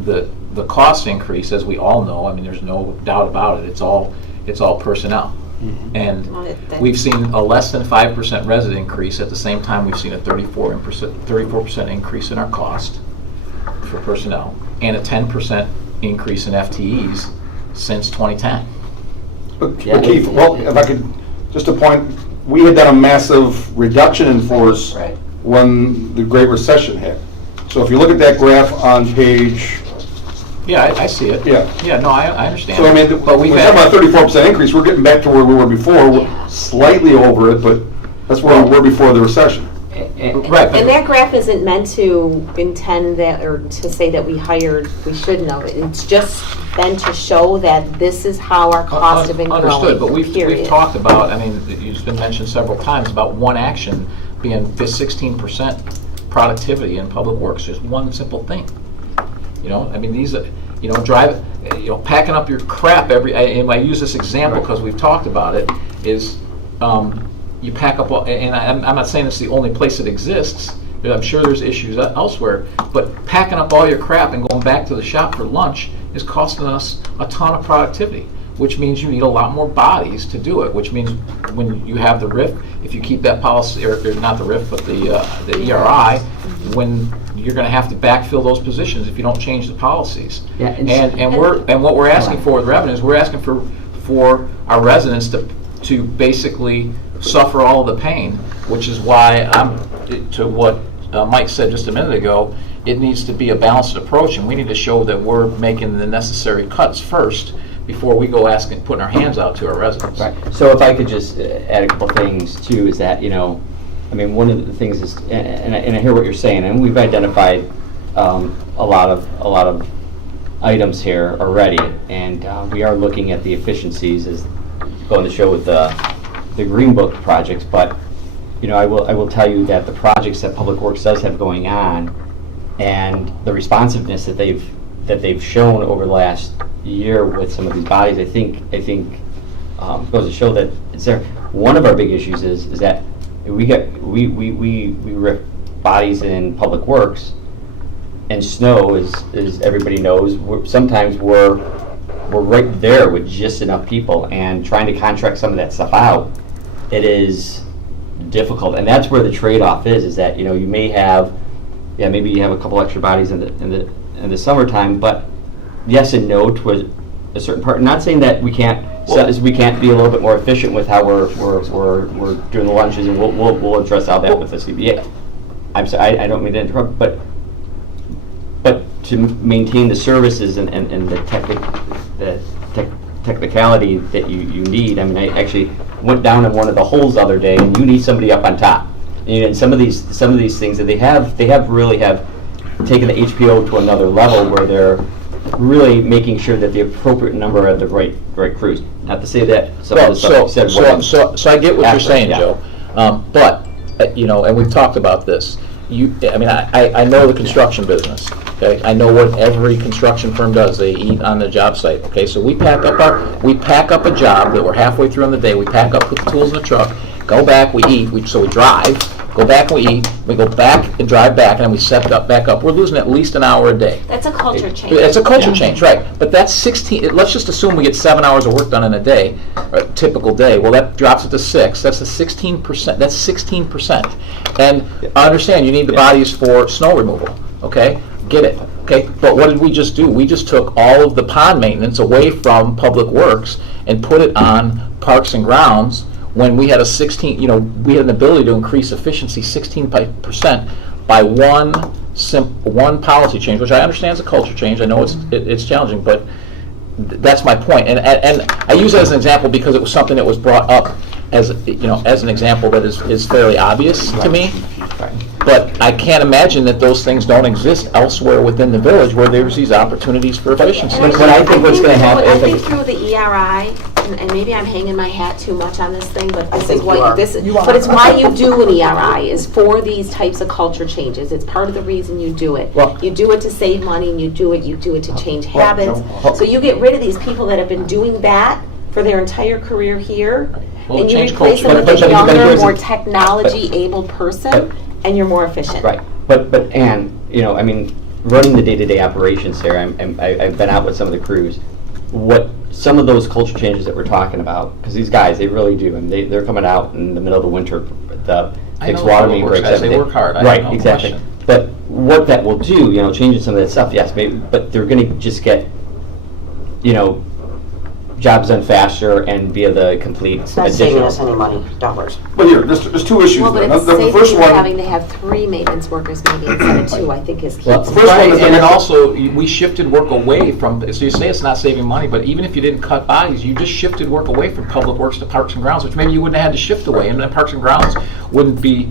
the cost increase, as we all know, I mean, there's no doubt about it. It's all personnel. And we've seen a less than 5% resident increase. At the same time, we've seen a 34% increase in our cost for personnel, and a 10% increase in FTEs since 2010. But Keith, well, if I could, just a point, we had done a massive reduction in force when the Great Recession hit. So if you look at that graph on page, Yeah, I see it. Yeah. No, I understand. so I mean, but we've we're had talking about a 34% increase, we're getting back to where we were before, we're slightly over it, but that's where we were before the recession. right. And that graph isn't meant to intend that, or to say that we shouldn't have. It's just meant to show that this is how our costs have been growing. Understood, but we've period. talked about, I mean, it's been mentioned several times about one action being this 16% productivity in public works. Just one simple thing. You know, I mean, these are, you know, packing up your crap and I use this example because we've talked about it, is you pack up, and I'm not saying it's the only place it exists, but I'm sure there's issues elsewhere, but packing up all your crap and going back to the shop for lunch is costing us a ton of productivity, which means you need a lot more bodies to do it, which means when you have the RIF, if you keep that policy, or not the RIF, but the ERI, when you're going to have to backfill those positions if you don't change the policies. Yeah, and what we're asking for with revenues, we're asking for our residents to basically suffer all of the pain, which is why to what Mike said just a minute ago, it needs to be a balanced approach, and we need to show that we're making the necessary cuts first before we go putting our hands out to our residents. Right. So if I could just add a couple things too, is that, you know, I mean, one of the things is, and I hear what you're saying, and we've identified a lot of items here already, and we are looking at the efficiencies as going to show with the Green Book projects. But you know, I will tell you that the projects that Public Works does have going on, and the responsiveness that they've shown over the last year with some of these bodies, I think goes to show that it's there. One of our big issues is that we rip bodies in Public Works, and snow, as everybody knows, sometimes we're we're right there with just enough people, and trying to contract some of that stuff out, it is difficult. And that's where the trade-off is that, you may have, maybe you have a couple extra bodies in the summertime, but yes and no to a certain part. Not saying that we can't be a little bit more efficient with how we're doing the lunches, and we'll address all that with the CBA. I'm sorry, I don't mean to interrupt, but to maintain the services and the technicality that you need. I mean, I actually went down in one of the holes the other day, and you need somebody up on top. And some of these things that they have taken the HPO to another level where they're really making sure that the appropriate number of the right crews. Not to say that some of the stuff you said wasn't So I get what you're saying, yeah. Joe. But, and we've talked about this. I know the construction business, okay? I know what every construction firm does. They eat on the job site, okay? So we pack up a job that we're halfway through in the day. We pack up, put the tools in the truck, go back, we eat, so we drive, go back and we eat, we go back and drive back, and then we set it up back up. We're losing at least an hour a day. That's a culture change. It's a culture change, right. But that's 16, let's just assume we get 7 hours of work done in a day, a typical day. Well, that drops it to 6. That's a 16%. That's 16%. And I understand you need the bodies for snow removal, okay? Get it, okay? But what did we just do? We just took all of the pond maintenance away from Public Works and put it on Parks and Grounds, when we had we had an ability to increase efficiency 16% by one policy change, which I understand is a culture change. I know it's challenging, but that's my point. And I use it as an example because it was something that was brought up as an example that is fairly obvious to me. But I can't imagine that those things don't exist elsewhere within the village where there's these opportunities for efficiency. But I think what's going to happen I is think through the ERI, and maybe I'm hanging my hat too much on this thing, but this is what but it's why you do an ERI, is for these types of culture changes. It's part of the reason you do it. You do it to save money, and you do it to change habits. So you get rid of these people that have been doing that for their entire career here, and you replace them with a younger, more technology-abled person, and you're more efficient. Right, but Ann, running the day-to-day operations here, I've been out with some of the crews. What some of those culture changes that we're talking about, because these guys, they really do, and they're coming out in the middle of the winter, the fixed water main breaks. They work hard. Right, exactly. But what that will do, changing some of that stuff, yes, maybe, but they're going to just get, jobs done faster and be able to complete It's not saving us any money, dollars. But here, there's two issues Well, but there. it's The saving first you one, having to have 3 maintenance workers maybe instead of 2, I think is key. Well, the first one is And then also, we shifted work away from, so you say it's not saving money, but even if you didn't cut bodies, you just shifted work away from Public Works to Parks and Grounds, which maybe you wouldn't have had to shift away, and then Parks and Grounds wouldn't be,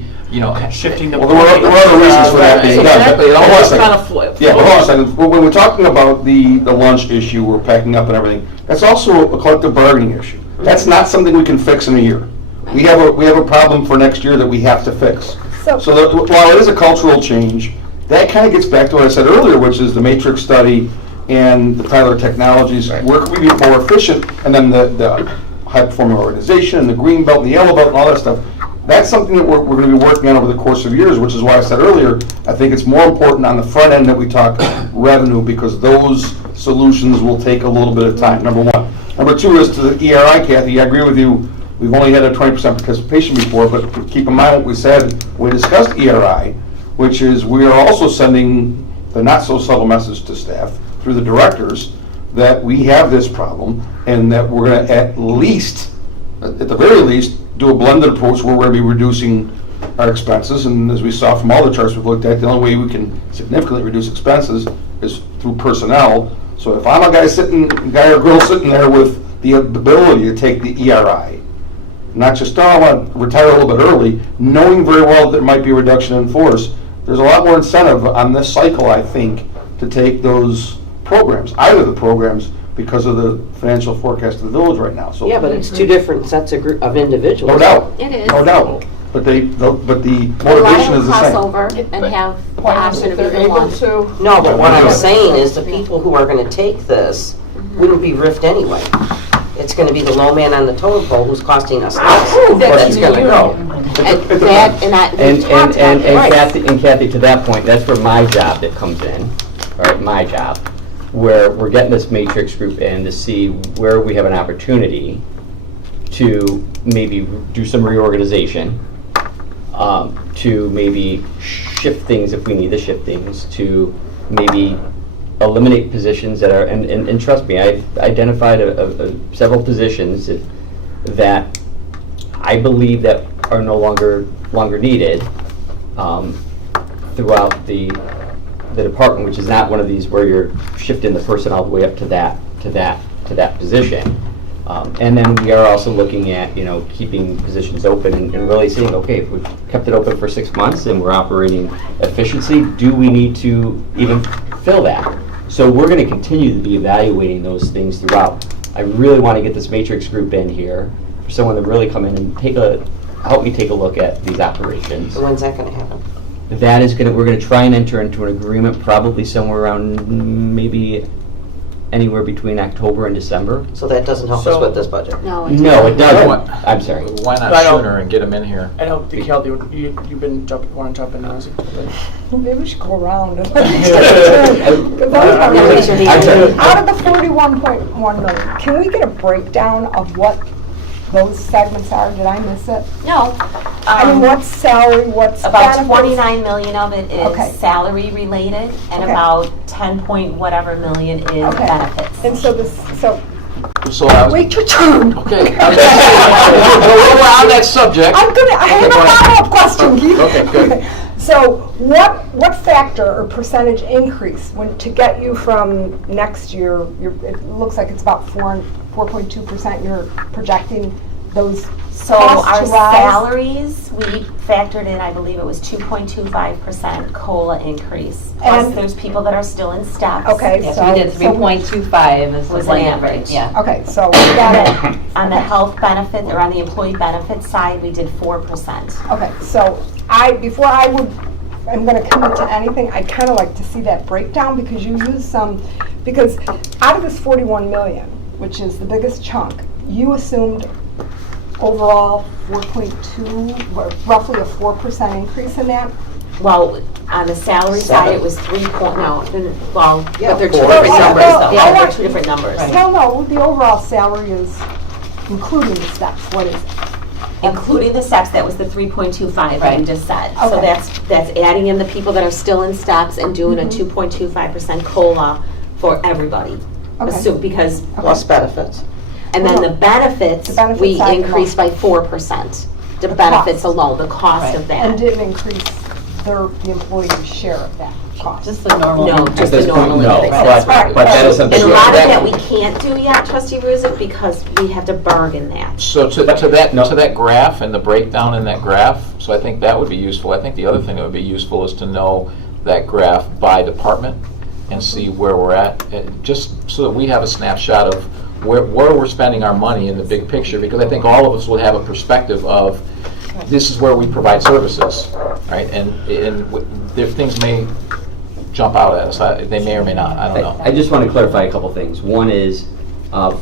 shifting the. well, there were other reasons for that being done. Exactly, it Hold on a almost second. kind of flipped. Yeah, hold on a second. When we're talking about the lunch issue, we're packing up and everything, that's also a collective bargaining issue. That's not something we can fix in a year. We have a problem for next year that we have to fix. So while it is a cultural change, that kind of gets back to what I said earlier, which is the matrix study and the Tyler Technologies. Where can we be more efficient? And then the high-performing organization, and the green belt, and the yellow belt, and all that stuff. That's something that we're going to be working on over the course of years, which is why I said earlier, I think it's more important on the front end that we talk revenue, because those solutions will take a little bit of time, number one. Number two is to the ERI, Kathy, I agree with you. We've only had a 20% participation before, but keep in mind what we said when we discussed ERI, which is we are also sending the not-so-subtle message to staff through the directors that we have this problem and that we're going to at the very least, do a blended approach where we're going to be reducing our expenses. And as we saw from all the charts we've looked at, the only way we can significantly reduce expenses is through personnel. So if I'm a guy or girl sitting there with the ability to take the ERI, not just, I want to retire a little bit early, knowing very well that there might be a reduction in force, there's a lot more incentive on this cycle, I think, to take those programs, either the programs, because of the financial forecast of the village right now. So Yeah, but it's 2 different sets of individuals. no doubt. It is. No doubt. But the motivation is the cross same. over and have the Point is, option if of they're either able one. to, No, but what I'm saying is the people who are going to take this wouldn't be riffed anyway. It's going to be the low man on the totem pole who's costing us less. That's going to go. And that, and I, we've talked about And it, right. Kathy, to that point, that's where my job that comes in, all right, my job. where we're getting this matrix group in to see where we have an opportunity to maybe do some reorganization, to maybe shift things if we need to shift things, to maybe eliminate positions that are, and trust me, I've identified several positions that I believe that are no longer needed throughout the department, which is not one of these where you're shifting the person all the way up to that position. And then we are also looking at, keeping positions open and really seeing, okay, if we've kept it open for 6 months and we're operating efficiency, do we need to even fill that? So we're going to continue to be evaluating those things throughout. I really want to get this matrix group in here for someone to really come in and help me take a look at these operations. When's that gonna happen? That is we're going to try and enter into an agreement probably somewhere around maybe anywhere between October and December. So that doesn't help us with this budget? No, No, it doesn't. I'm sorry. Why not I don't- sooner and get them in here? I know, Kelly, you've been want to jump in now. Maybe we should go around. raise your hand. I'm sorry. Out of the 41.1 million, can we get a breakdown of what those segments are? Did I miss it? No. I mean, what's salary, what's About benefits? 29 million of it Okay. is salary related, and Okay. about 10 point whatever million is Okay. benefits. And so So I was, wait your turn. okay. I was gonna say, well, we're on that subject. I have a go ahead. follow-up question, Keith. Okay, good. So what factor or percentage increase to get you from next year, it looks like it's about 4.2%, you're projecting those So costs our to rise? salaries, we factored in, I believe it was 2.25% COLA increase. Plus And- there's people that are still in steps. Okay, Yes, so. we did 3.25 as Was the an land rate, average. yeah. Okay, so we got it. On the health benefit, or on the employee benefit side, we did 4%. Okay, so I'm gonna commit to anything, I'd kinda like to see that breakdown, because you use because out of this 41 million, which is the biggest chunk, you assumed overall 4.2, roughly a 4% increase in that? Well, on the salary side, it was 3 point, well, Yeah, but they're two 4. different Well, numbers well, though. I Yeah, they're want- two different numbers. Well, no, the overall salary is including the steps, what is it? Including the steps, that was the 3.25 that you Right. just said. So Okay. that's adding in the people that are still in steps and doing a Mhm. 2.25% COLA for everybody. Okay. Because, Plus benefits. and then the benefits, The benefit we side increased by 4%. The benefits cost. alone, the cost Right. of And that. didn't increase the employee's share of that cost? Just the normal. No, increase. just At this the point, normal no. increase. But that is something. And a lot of that we can't do yet, trustee Ruzick, because we have to bargain that. So to that graph and the breakdown in that graph, so I think that would be useful. I think the other thing that would be useful is to know that graph by department and see where we're at, just so that we have a snapshot of where we're spending our money in the big picture, because I think all of us would have a perspective of, this is where we provide services, right? And things may jump out at us. They may or may not, I don't know. I just want to clarify a couple things. One is,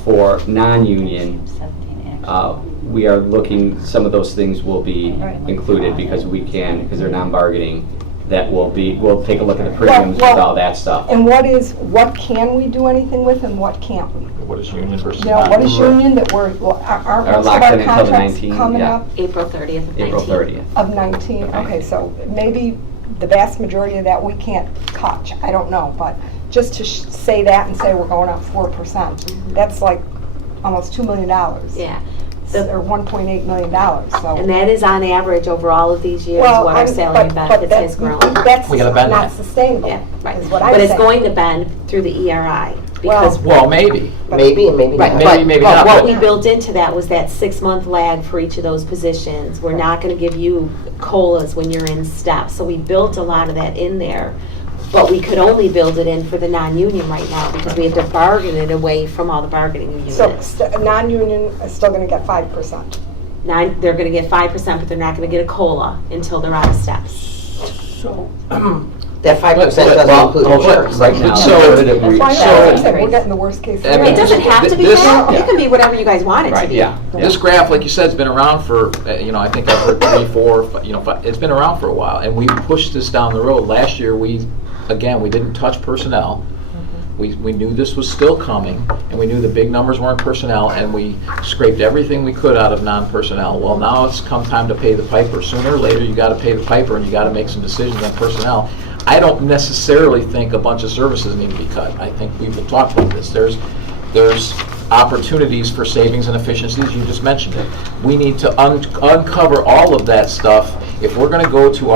for non-union, 17 actually. we are looking, some of those things will be Right. included because they're non-bargaining, we'll take a look at the premiums and all that stuff. And what can we do anything with and what can't we? What is union versus You know, what is non-union? union that aren't most of locked our in until the contracts 19th, coming yeah. up April 30th of 19. April 30th. of 19? Okay, so maybe the vast majority of that we can't touch, I don't know, but just to say that and say we're going up 4%, that's like almost $2 million. Yeah. Or $1.8 million, so. And that is on average over all of these years, Well, what our I'm- salary and but benefits that's- has grown. That's We gotta bend not that. sustainable, Yeah, right. is what I'm But saying. it's going to bend through the ERI, because Well, maybe. Maybe and maybe Right, not. Maybe, maybe not, what but- we built into that was that 6-month lag for each of those positions. We're not gonna give you COLAs when you're in steps, so we built a lot of that in there. But we could only build it in for the non-union right now, because we have to bargain it away from all the bargaining So units. non-union is still gonna get 5%. They're gonna get 5%, but they're not gonna get a COLA until they're out of steps. So, That 5% Well, doesn't include well, insurance. right now, So- competitive That's why I So- said we're getting the worst case I mean, scenario. It doesn't have to be This- that, yeah. it can be whatever you guys want it to Right, be. yeah. This graph, like you said, has been around for, I think I've heard 3, 4, it's been around for a while, and we pushed this down the road. Last year, we didn't touch personnel. We knew this was still coming, and we knew the big numbers weren't personnel, and we scraped everything we could out of non-personnel. Well, now it's come time to pay the piper. Sooner or later, you gotta pay the piper, and you gotta make some decisions on personnel. I don't necessarily think a bunch of services need to be cut. I think we've talked about this. There's opportunities for savings and efficiencies, you just mentioned it. We need to uncover all of that stuff. If we're gonna go to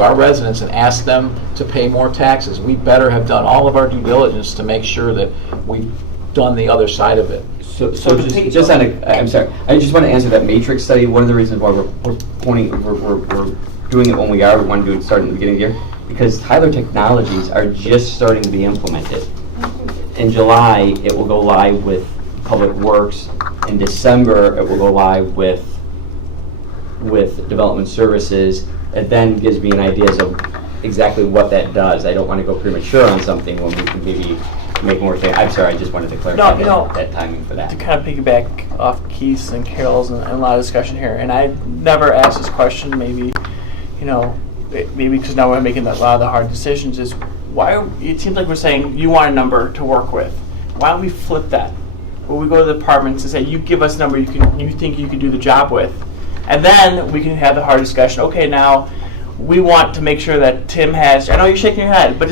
our residents and ask them to pay more taxes, we better have done all of our due diligence to make sure that we've done the other side of it. So just on a, I'm sorry, I just want to answer that matrix study. One of the reasons why we're doing it when we are, we want to do it starting at the beginning of the year, because Tyler Technologies are just starting to be implemented. In July, it will go live with Public Works. In December, it will go live with Development Services. It then gives me an idea of exactly what that does. I don't want to go premature on something when we can maybe make more. I'm sorry, I just wanted to clarify that timing for that. To kind of piggyback off Keith's and Carol's and a lot of discussion here, and I never asked this question, maybe because now we're making a lot of the hard decisions, is why, it seems like we're saying you want a number to work with. Why don't we flip that? Where we go to the departments and say, you give us a number you think you can do the job with. And then we can have the hard discussion. Okay, now we want to make sure that Tim has, I know you're shaking your head, but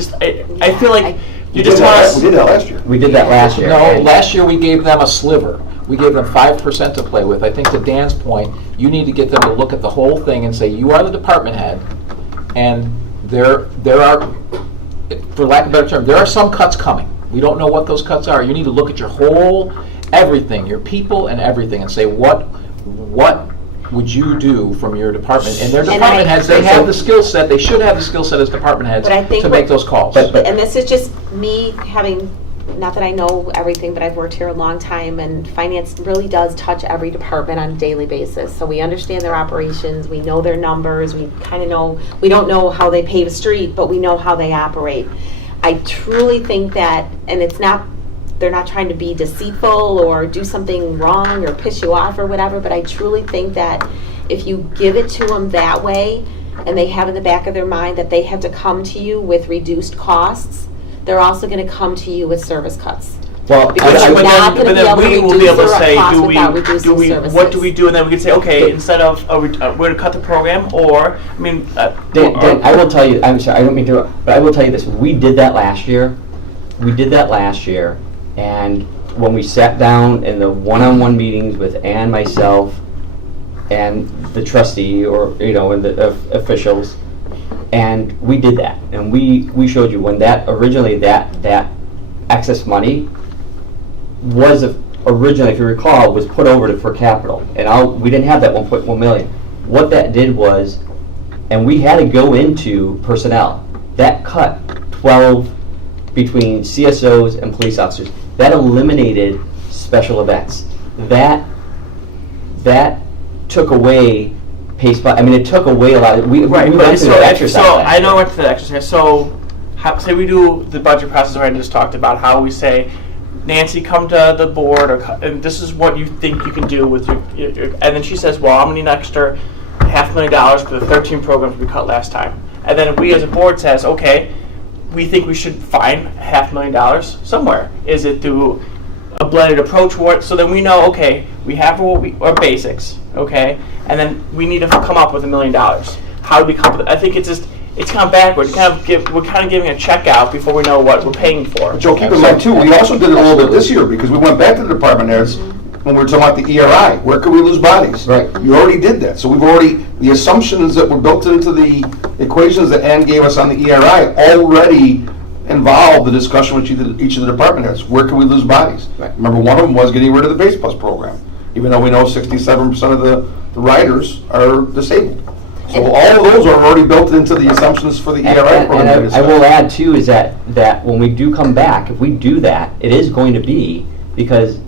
I feel like you just tell us. We did that last year. We did that last year. No, last year we gave them a sliver. We gave them 5% to play with. I think to Dan's point, you need to get them to look at the whole thing and say, you are the department head, and there are, for lack of a better term, there are some cuts coming. We don't know what those cuts are. You need to look at your whole, everything, your people and everything, and say, what would you do from your department? And their department heads, they have the skill set, they should have the skill set as department heads to make those calls. And this is just me having, not that I know everything, but I've worked here a long time, and finance really does touch every department on a daily basis. So we understand their operations, we know their numbers, we kind of know, we don't know how they pave a street, but we know how they operate. I truly think that, and it's not, they're not trying to be deceitful or do something wrong or piss you off or whatever, but I truly think that if you give it to them that way, and they have in the back of their mind that they have to come to you with reduced costs, they're also going to come to you with service cuts. Well, Because you're not going to be able to we will be able to reduce say, their costs without reducing services. what do we do? And then we can say, okay, instead of, we're going to cut the program, or, I mean. Dan, I will tell you, I'm sorry, I don't mean to, but I will tell you this. We did that last year. And when we sat down in the one-on-one meetings with Ann, myself, and the trustee, and the officials, and we did that. And we showed you when that originally, that excess money was originally, if you recall, was put over for capital. And we didn't have that 1.1 million. What that did was, and we had to go into personnel. That cut 12 between CSOs and police officers. That eliminated special events. That took away pay spot. I mean, it took away a lot. We went through that exercise. So I know what the exercise. So say we do the budget process where I just talked about, how we say, Nancy, come to the board, and this is what you think you can do with your and then she says, well, I'm going to need an extra $500,000 for the 13 programs we cut last time. And then we as a board says, okay, we think we should find $500,000 somewhere. Is it through a blended approach? So then we know, okay, we have our basics, okay, and then we need to come up with $1 million. How do we come up with it? I think it's kind of backwards. We're kind of giving a check out before we know what we're paying for. Joe, keep in mind too, we also did it a little bit this year, because we went back to the department heads when we were talking about the ERI. Where could we lose bodies? Right. You already did that. So the assumptions that were built into the equations that Ann gave us on the ERI already involved the discussion with each of the department heads. Where can we lose bodies? Right. Remember, one of them was getting rid of the base plus program, even though we know 67% of the riders are disabled. So all of those are already built into the assumptions for the ERI program. And I will add too is that when we do come back, if we do that, it is going to be because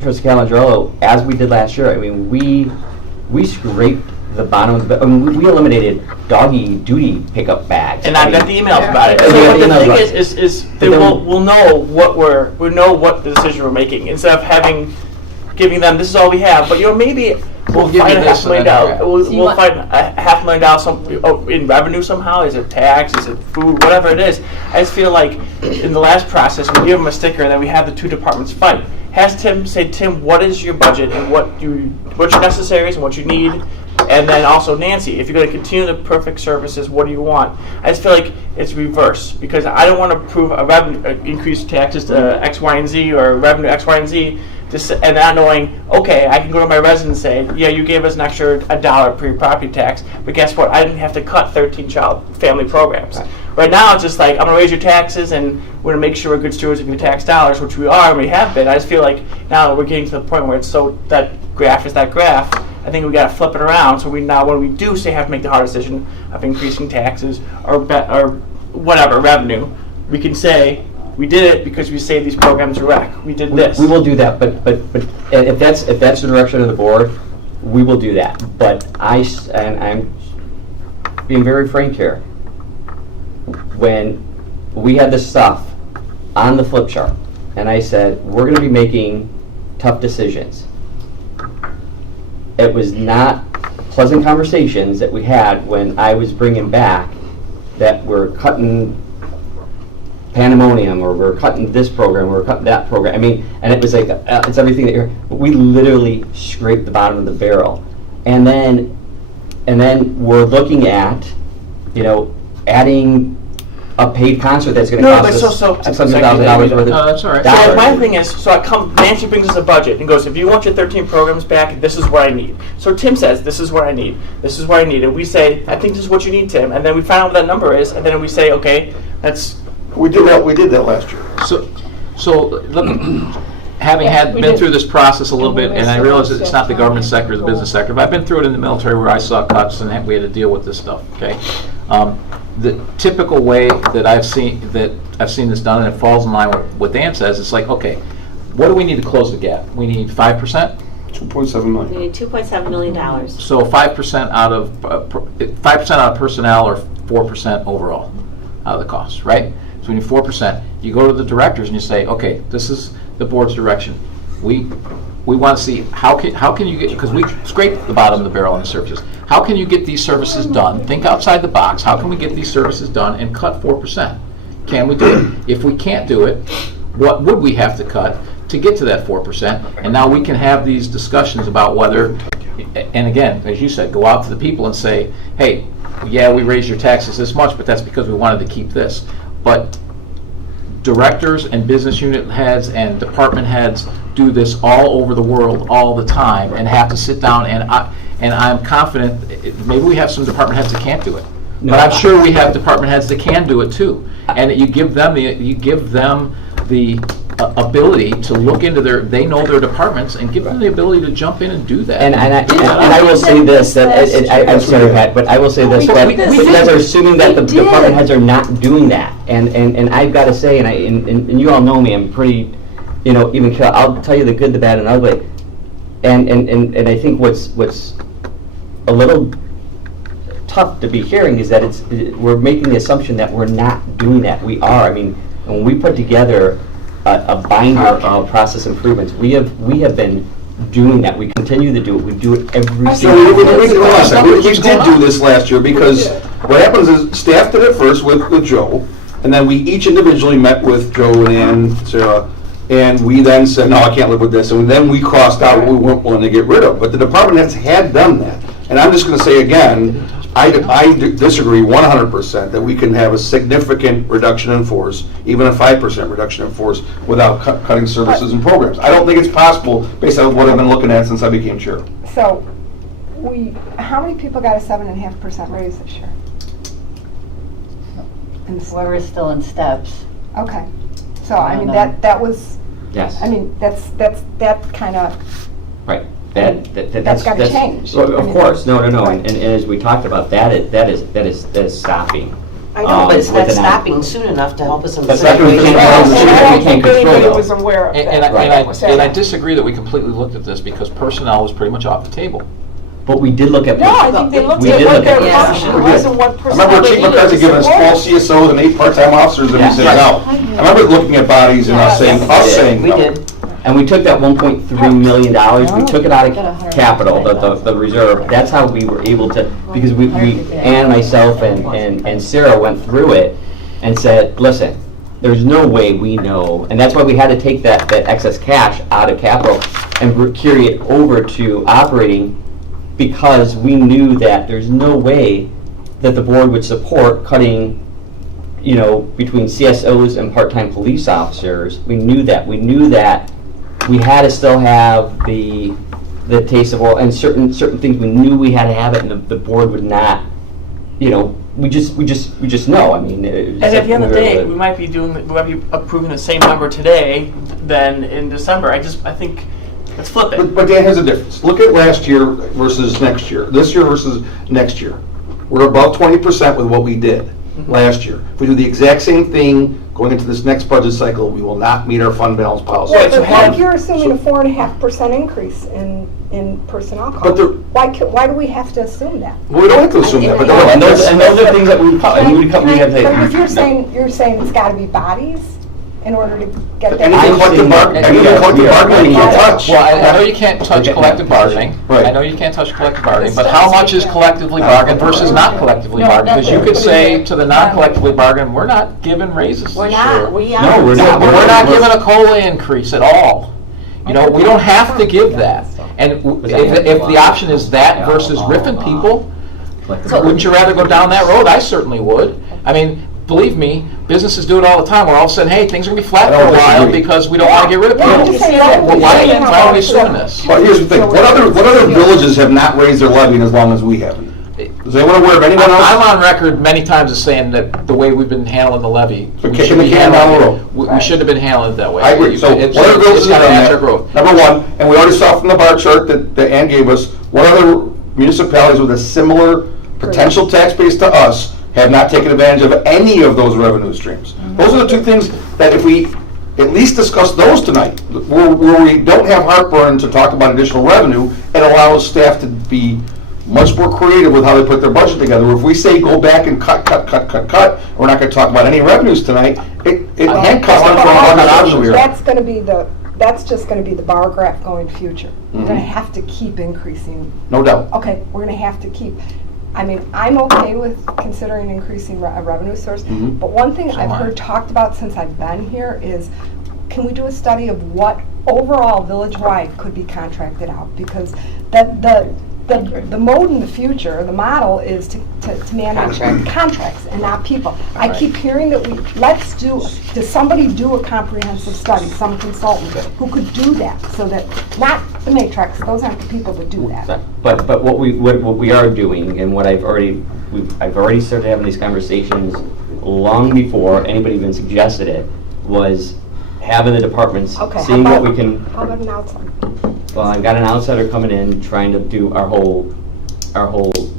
Trustee Calandrello, as we did last year, I mean, we scraped the bottom of the, I mean, we eliminated doggy duty pickup bags. And I've got the emails about it. Yeah. So Yeah. the thing Right. is we'll know what the decision we're making, instead of giving them, this is all we have. But maybe we'll give you find a this and then $500,000, that. we'll find a $500,000 in revenue somehow, is it tax, is it food, whatever it is. I just feel like in the last process, we give them a sticker and then we have the two departments fight. Has Tim say, Tim, what is your budget and what's your necessaries and what you need? And then also Nancy, if you're going to continue the perfect services, what do you want? I just feel like it's reverse, because I don't want to prove a revenue increase taxes to X, Y, and Z, or revenue X, Y, and Z, and not knowing, okay, I can go to my resident and say, yeah, you gave us an extra $1 per your property tax, but guess what? I didn't have to cut 13 child family programs. Right now, it's just like, I'm going to raise your taxes, and we're going to make sure we're good stewards of your tax dollars, which we are, and we have been. I just feel like now we're getting to the point where it's so, that graph is that graph. I think we got to flip it around, so we now, when we do say have to make the hard decision of increasing taxes or whatever revenue, we can say we did it because we saved these programs a wreck. We did this. We will do that, but if that's the direction of the board, we will do that. But I'm being very frank here. When we had this stuff on the flip chart, and I said we're going to be making tough decisions, it was not pleasant conversations that we had when I was bringing back that we're cutting pandemonium, or we're cutting this program, or we're cutting that program. I mean, and it was like, it's everything that we literally scraped the bottom of the barrel. And then we're looking at, adding a paid concert that's going to cost us $600,000 worth of that's all right. So dollars. my thing is, Nancy brings us a budget and goes, if you want your 13 programs back, this is what I need. So Tim says, this is what I need. This is what I need. And we say, I think this is what you need, Tim. And then we find out what that number is, and then we say, okay, that's... We did that last year. So look, having been through this process a little bit, and I realize that it's not the government sector, the business sector, but I've been through it in the military where I saw cuts and we had to deal with this stuff. Okay, the typical way that I've seen this done, and it falls in line with what Dan says, it's like, okay, what do we need to close the gap? We need 5%. 2.7 million. We need $2.7 million. So 5% out of 5% out of personnel, or 4% overall out of the costs, right? So we need 4%. You go to the directors and you say, okay, this is the board's direction. We want to see how can you get, because we scrape the bottom of the barrel on the services. How can you get these services done? Think outside the box. How can we get these services done and cut 4%? Can we do it? If we can't do it, what would we have to cut to get to that 4%? And now we can have these discussions about whether, and again, as you said, go out to the people and say, hey, yeah, we raised your taxes this much, but that's because we wanted to keep this. But directors and business unit heads and department heads do this all over the world all the time and have to sit down, and I'm confident, maybe we have some department heads that can't do it. But I'm sure we have department heads that can do it too. And you give them the ability to look into they know their departments, and give them the ability to jump in and do that. And I will say this, that I'm sorry, Pat, but I will say this, that you guys are assuming that the department heads are not doing that. And I've got to say, and you all know me, I'm pretty, even I'll tell you the good, the bad, and ugly. And I think what's a little tough to be hearing is that we're making the assumption that we're not doing that. We are. I mean, when we put together a binder of process improvements, we have been doing that. We continue to do it. We do it every single We did do this last year, because what happens is staff did it first with Joe, and then we each individually met with Joe and Sarah, and we then said, no, I can't live with this, and then we crossed out what we weren't willing to get rid of. But the department heads had done that. And I'm just going to say again, I disagree 100% that we can have a significant reduction in force, even a 5% reduction in force, without cutting services and programs. I don't think it's possible based on what I've been looking at since I became chair. So, how many people got a 7.5% raise this year? We're still in steps. Okay. So, I mean, that was, Yes. I mean, that kind of, Right. That's got to change. Well, of course, no. And as we talked about, that is stopping. I know, but it's not with an stopping soon enough to help us in the That's not gonna situation. be- And I don't we can't think control anybody those. was aware of that. And I disagree that we completely looked at this, because personnel was pretty much off the table. But we did look at. No, I think they looked We at did what look at their it. function was and what I remember personnel Chief they needed McCarthy to giving us 12 support. CSOs and 8 part-time officers, and we said no. I remember looking at bodies and us saying We no. did. And we took that $1.3 million, we took it out of capital, the reserve. That's how we were able to, because Ann, myself, and Sarah went through it and said, listen, there's no way we know, and that's why we had to take that excess cash out of capital and carry it over to operating, because we knew that there's no way that the board would support cutting, between CSOs and part-time police officers. We knew that we had to still have the taste of oil, and certain things we knew we had to have it, and the board would not, we just know. I mean, And at the end of the day, we might be approving the same number today than in December. I think, let's flip it. But Dan, here's the difference. Look at last year versus next year. This year versus next year. We're above 20% with what we did last year. If we do the exact same thing going into this next budget cycle, we will not meet our fund balance policy. Well, but like you're assuming a 4.5% increase in personnel costs. Why do we have to assume that? Well, we don't have to assume that, but and those are things that we have But to. if you're saying it's got to be bodies in order to get that. anything collective bargaining, you can't touch. Well, I know you can't touch collective bargaining. Right. I know you can't touch collective bargaining, but how much is collectively bargained versus not collectively bargained? Because you could say to the non-collectively bargained, we're not giving raises We're this not, year. we are. No, we're not. We're not giving a COLA increase at all. We don't have to give that. And if the option is that versus ripping people, wouldn't you rather go down that road? I certainly would. I mean, believe me, businesses do it all the time, where all of a sudden, hey, things are going to be flat for a while because we don't want to get rid of people. Well, why are we assuming this? But here's the thing, what other villages have not raised their levy in as long as we haven't? Is anyone aware of anyone else? I'm on record many times as saying that the way we've been handling the levy, we kicking should the be can down the handling road. we shouldn't have been handling it that way. I agree. So It's what other villages got have to done match our that? growth. Number one, and we already saw from the bar chart that Ann gave us, what other municipalities with a similar potential tax base to us have not taken advantage of any of those revenue streams? Those are the two things that if we at least discuss those tonight, where we don't have heartburn to talk about additional revenue, it allows staff to be much more creative with how they put their budget together. If we say go back and cut, we're not going to talk about any revenues tonight, it handcuffs them from other options. That's just going to be the bar graph going future. We're going to have to keep increasing. No doubt. Okay, we're going to have to keep. I mean, I'm okay with considering increasing a revenue source, but one thing I've heard talked about since I've been here is, can we do a study of what overall village-wide could be contracted out? Because the mode in the future, the model is to manage contracts and not people. I keep hearing that does somebody do a comprehensive study, some consultant who could do that, so that, not the matrix, those aren't the people that do that. But what we are doing, and what I've already started having these conversations long before anybody even suggested it, was having the departments, seeing what we can. How about an outsider? Well, I've got an outsider coming in, trying to do our whole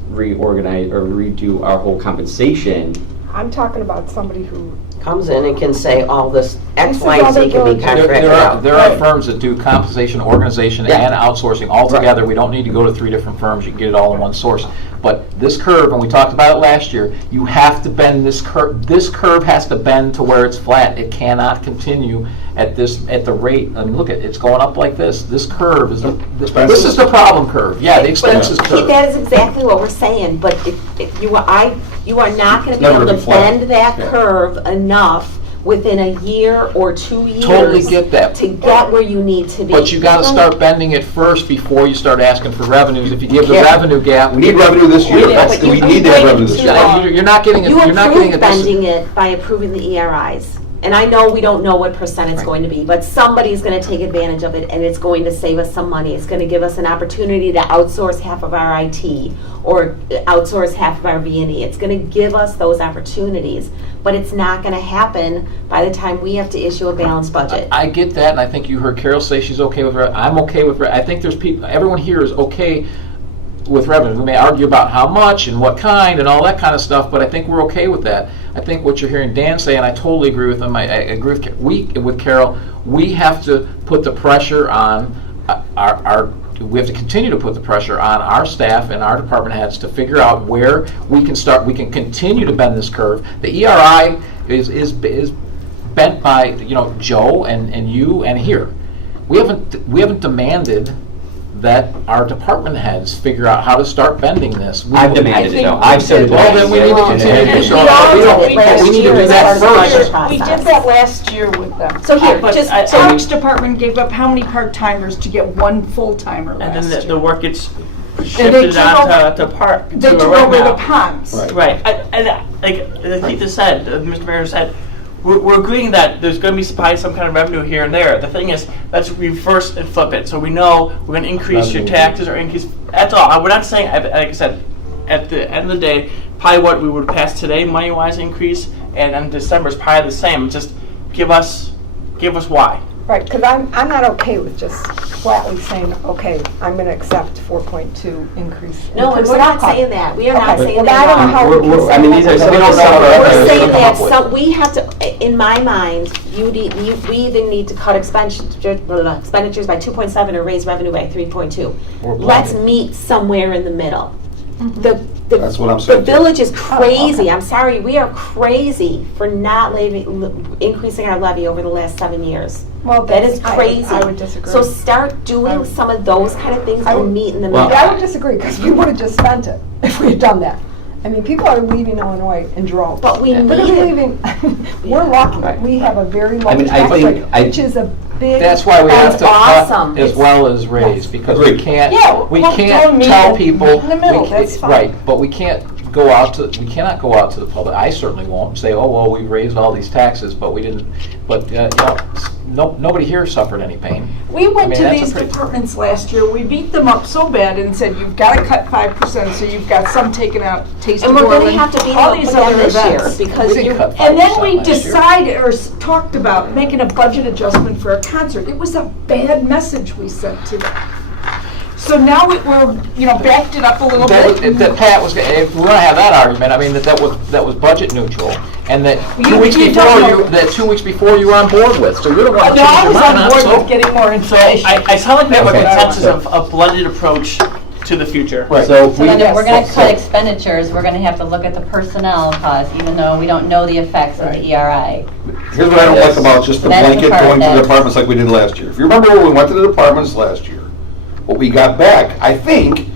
reorganize or redo our whole compensation. I'm talking about somebody who Comes in and can say all this X, This is Y, and Z other can be villages. contracted out. There are firms that do compensation, organization, Yeah. and outsourcing all together. We don't need to go to 3 different firms. You can get it all in one source. But this curve, and we talked about it last year, you have to bend this curve. This curve has to bend to where it's flat. It cannot continue at the rate. I mean, look at it's going up like this. This curve is this is the problem curve. Yeah, the expenses curve. That is exactly what we're saying, but if you are not going to be Never able to be flat. bend that curve enough within a year or 2 years. Totally get that. To get where you need to be. But you got to start bending it first before you start asking for revenues. If you give the Yeah. revenue gap, We need revenue this year. We need that revenue this year. You're not getting it. You You're not getting approved bending it by approving the ERIs. And I know we don't know what percent it's going to be, but somebody's going to take advantage of it, and it's going to save us some money. It's going to give us an opportunity to outsource half of our IT or outsource half of our V&E. It's going to give us those opportunities, but it's not going to happen by the time we have to issue a balanced budget. I get that, and I think you heard Carol say she's okay with revenue. I'm okay with revenue. I think there's people, everyone here is okay with revenue. We may argue about how much and what kind and all that kind of stuff, but I think we're okay with that. I think what you're hearing Dan say, and I totally agree with him, I agree with Carol, we have to put the pressure on we have to continue to put the pressure on our staff and our department heads to figure out where we can continue to bend this curve. The ERI is bent by Joe and you and here. we haven't demanded that our department heads figure out how to start bending this. I've demanded it, though. I've said it. Well, then we need to continue to show We all did it but last we need to year do as that part of the budget first. process. We did that last year with them. So here, But just, I- so Parks Department gave up how many part-timers to get one full-timer And last then year? the work gets they shifted took on to park. They to took right over now. the ponds. Right. Right, and like Keith has said, Mr. Mayor said, we're agreeing that there's going to be probably some kind of revenue here and there. The thing is, let's reverse and flip it. So we know we're going to increase your Revenue. taxes or increase. That's all. We're not saying, like I said, at the end of the day, probably what we would pass today, money-wise increase, and in December is probably the same. Just give us why. Right, because I'm not okay with just flatly saying, okay, I'm going to accept 4.2 increase. in no, and we're personnel not cost. saying that. We are not Okay, saying well, that I don't know at all. how we can say I mean, that. these are some We of the don't stuff know. that We're Okay, saying come that up with. some, we have to, in my mind, we either need to cut expenditures by 2.7 or raise revenue by 3.2. Or Let's blended. meet somewhere in the middle. That's what I'm The saying, too. village is crazy. I'm sorry, we are crazy for not increasing our levy over the last 7 years. Well, That is I- crazy. I would disagree. So start doing some of those kind of things I would- and meet in the Well, middle. Yeah, I would disagree, because we would have just spent it if we had done that. I mean, people are leaving Illinois in droves. But we They're need it. leaving, we're lucky. Right. We have a very low I mean, I tax think- rate, which is a big. That's why we have That's to cut awesome. as It's- well as raise, because we Agreed. can't, Yeah, we well, can't don't meet tell in- people. in the middle, we ca- that's fine. Right, but we cannot go out to the public. I certainly won't say, oh, well, we raised all these taxes, but we didn't, but, nobody here suffered any pain. We I went mean, to that's a these pretty- departments last year, we beat them up so bad and said, you've got to cut 5%, so you've got some taken out, Taste And of we're gonna Orland, have to beat all them these up other this year events. because We didn't you. cut And then 5% we last year. decided, or talked about making a budget adjustment for a concert. It was a bad message we sent to them. So now we're, backed it up a little bit. That Pat was, if we're gonna have that argument, I mean, that was budget neutral, and that You- 2 weeks you before don't you, know. that 2 weeks before you were on board with, so you're the one that No, I changed your was mind on on, board so. with getting more information. I sound like we have a Okay. consensus of a blended approach to the future. Right. So So then if we're gonna so- cut expenditures, we're gonna have to look at the personnel costs, even though we don't know the effects of the ERI. Here's what I don't like about just the That's the blanket part going to the that- departments like we did last year. If you remember when we went to the departments last year, what we got back, I think,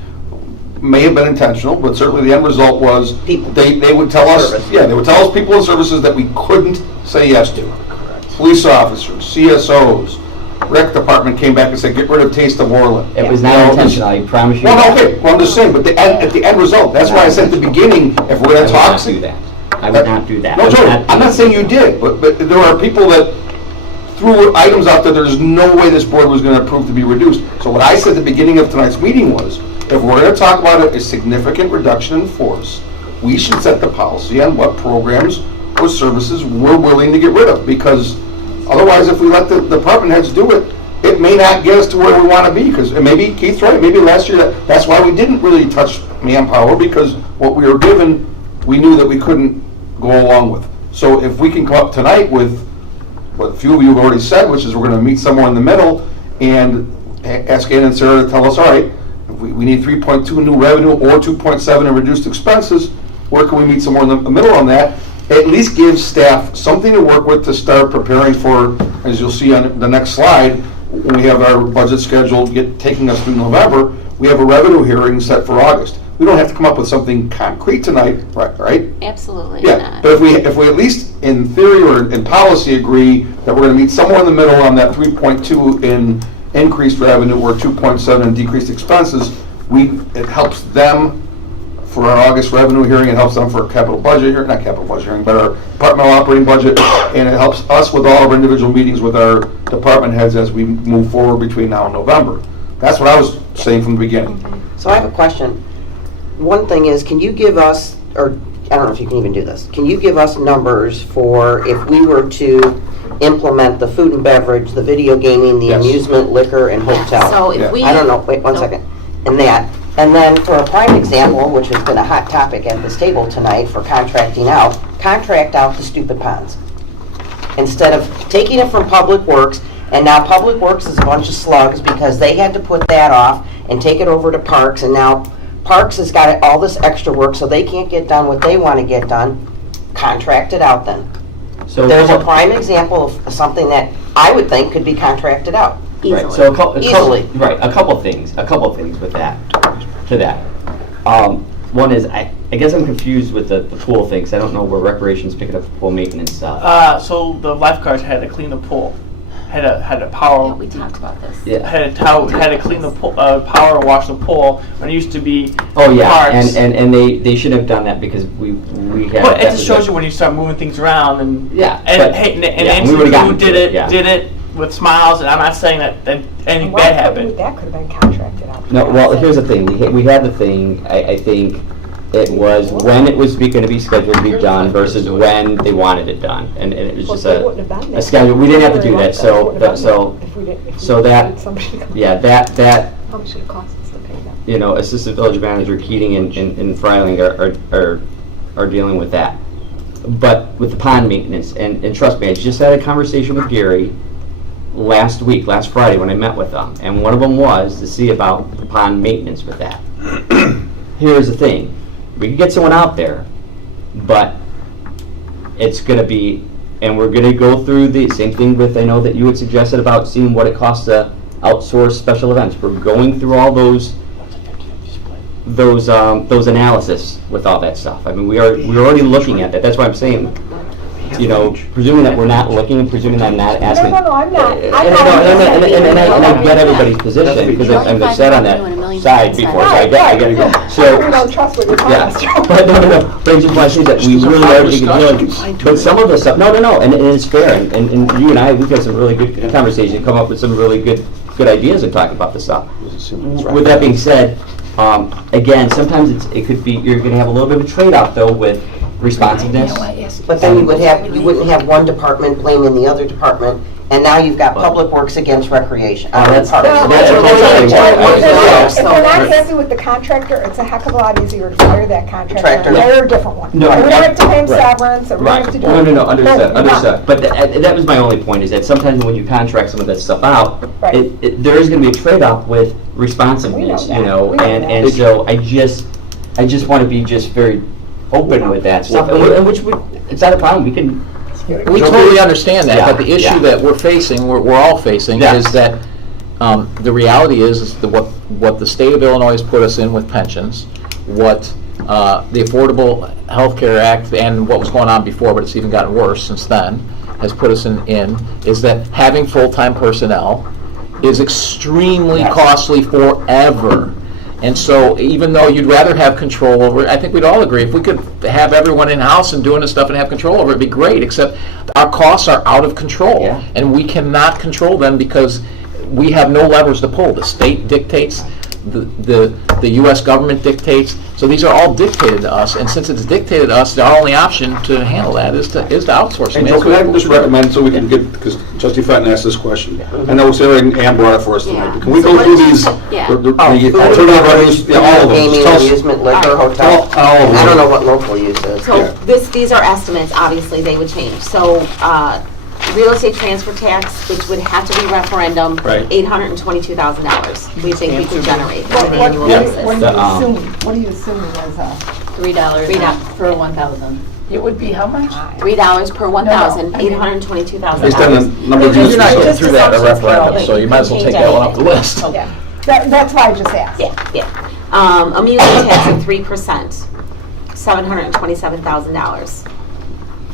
may have been intentional, but certainly the end result was People. they would tell us, Service. yeah, they would tell us people and services that we couldn't say yes to. Police officers, CSOs, rec department came back and said, get rid of Taste of Orland. It was You know, not this- intentional, I promise you. Well, that. okay, well, I'm just saying, but at the end result, that's why I said at the beginning, if we're I gonna would talk. not do that. I would not do that. I No, would Joe, not I'm do not saying you did, but there are people that threw items out there, there's no way this board was gonna approve to be reduced. So what I said at the beginning of tonight's meeting was, if we're gonna talk about a significant reduction in force, we should set the policy on what programs or services we're willing to get rid of, because otherwise, if we let the department heads do it, it may not get us to where we wanna be, because, and maybe Keith's right, maybe last year, that's why we didn't really touch manpower, because what we were given, we knew that we couldn't go along with. So if we can come up tonight with what a few of you have already said, which is we're gonna meet somewhere in the middle, and ask Ann and Sarah to tell us, all right, if we need 3.2 new revenue or 2.7 in reduced expenses, where can we meet somewhere in the middle on that? At least give staff something to work with to start preparing for, as you'll see on the next slide, when we have our budget schedule taking us through November, we have a revenue hearing set for August. We don't have to come up with something concrete tonight, right? Absolutely Yeah, not. but if we at least in theory or in policy agree that we're gonna meet somewhere in the middle on that 3.2 in increased revenue or 2.7 in decreased expenses, it helps them for our August revenue hearing, it helps them for a capital budget hearing, not capital budget hearing, but our departmental operating budget, and it helps us with all of our individual meetings with our department heads as we move forward between now and November. That's what I was saying from the beginning. So I have a question. One thing is, can you give us, or I don't know if you can even do this, can you give us numbers for if we were to implement the food and beverage, the video gaming, the Yes. amusement, liquor, and hotel? So if Yeah. we. I don't know, wait one second. And that, and then for a prime example, which has been a hot topic at this table tonight for contracting out, contract out the stupid ponds. Instead of taking it from Public Works, and now Public Works is a bunch of slugs because they had to put that off and take it over to Parks, and now Parks has got all this extra work, so they can't get done what they want to get done. Contract it out then. So There's a prime example of something that I would think could be contracted out. Right, so Easily. right, a couple things with that, to that. One is, I guess I'm confused with the pool thing, 'cause I don't know where recreation's picking up the pool maintenance stuff. So the lifeguards had to clean the pool, had a power. Yeah, we talked about this. Yeah. Had to clean the pool, power wash the pool when it used to be Oh, yeah, parks. and they should have done that because we had. But it just shows you when you start moving things around and Yeah, and but- hey, and yeah, Nancy we would've who gotten to it, yeah. did it with smiles, and I'm not saying that anything Why bad couldn't happened. That could have been contracted out. No, well, here's the thing, we had the thing, I think it was when it was going to be scheduled to be done versus when they wanted it done, and it was just Well, they wouldn't have done a that. schedule, we didn't have to do that, They wouldn't have so, done that if we didn't- if so we that- needed somebody to come. yeah, that, How much did it cost us to pay them? you know, Assistant Village Manager Keating and Freiling are dealing with that. But with the pond maintenance, and trust me, I just had a conversation with Gary last Friday when I met with them, and one of them was to see about the pond maintenance with that. Here's the thing, we could get someone out there, but it's gonna be, and we're gonna go through the same thing with, I know that you had suggested about seeing what it costs to outsource special events. We're going through all those analysis with all that stuff. I mean, we're already looking at that. That's why I'm saying, you know, presuming that we're not looking and presuming that I'm not asking. No, I'm not. And I get everybody's position because I'm set on that side before, so I gotta go. So, We don't trust what you're yeah, telling us. but no, but I just want to say that we really are taking dealing, but some of the stuff, no, and it's fair, and you and I, we've had some really good conversations, come up with some really good ideas and talk about this stuff. With that being said, again, sometimes it could be, you're gonna have a little bit of a trade-off though with responsiveness. But then you wouldn't have one department blaming the other department, and now you've got Public Works against Recreation. That's- Parks. that's what I'm saying. If they're not happy with the contractor, it's a heck of a lot easier to fire that contractor Contractor. and hire a different one. No, And we don't have to pay him right. severance, and we don't have to do. No, understood, No, understood. But that was my only point, is that sometimes when you contract some of that stuff out, Right. there is gonna be a trade-off with responsiveness, We know you that. know? We know And that. so I just wanna be just very open with that stuff, and which it's not a problem, we can. We totally understand that, but the Yeah, issue yeah. that we're facing, we're all facing, Yeah. is that the reality is that what the state of Illinois has put us in with pensions, what the Affordable Health Care Act and what was going on before, but it's even gotten worse since then, has put us in is that having full-time personnel is extremely costly forever. And so even though you'd rather have control over it, I think we'd all agree, if we could have everyone in-house and doing this stuff and have control over it, it'd be great, except our costs are out of control. Yeah. And we cannot control them because we have no levers to pull. The state dictates, the U.S. government dictates, so these are all dictated to us, and since it's dictated to us, the only option to handle that is to outsource. And Joe, can I just recommend, so we can get, because Trustee Fenton asked this question, and I was hearing Ann brought it for us tonight. Yeah. Can we go through these, Yeah. the alternative revenues, yeah, all of them? Gaming, Just tell us- amusement, liquor, hotel. all of them. I don't know what local use is. So these are estimates, obviously, they would change. So, real estate transfer tax, which would have to be referendum, Right. $822,000, we think we could generate on an What annual are you basis. assuming as a? $3 per 1,000. It would be how much? $3 per 1,000, $822,000. Based on the number of uses. You're not getting Just through that in a assumptions, referendum, Carol. so you might as well take that one off the list. Yeah, that's why I just asked. Yeah. Amusement tax of 3%, $727,000.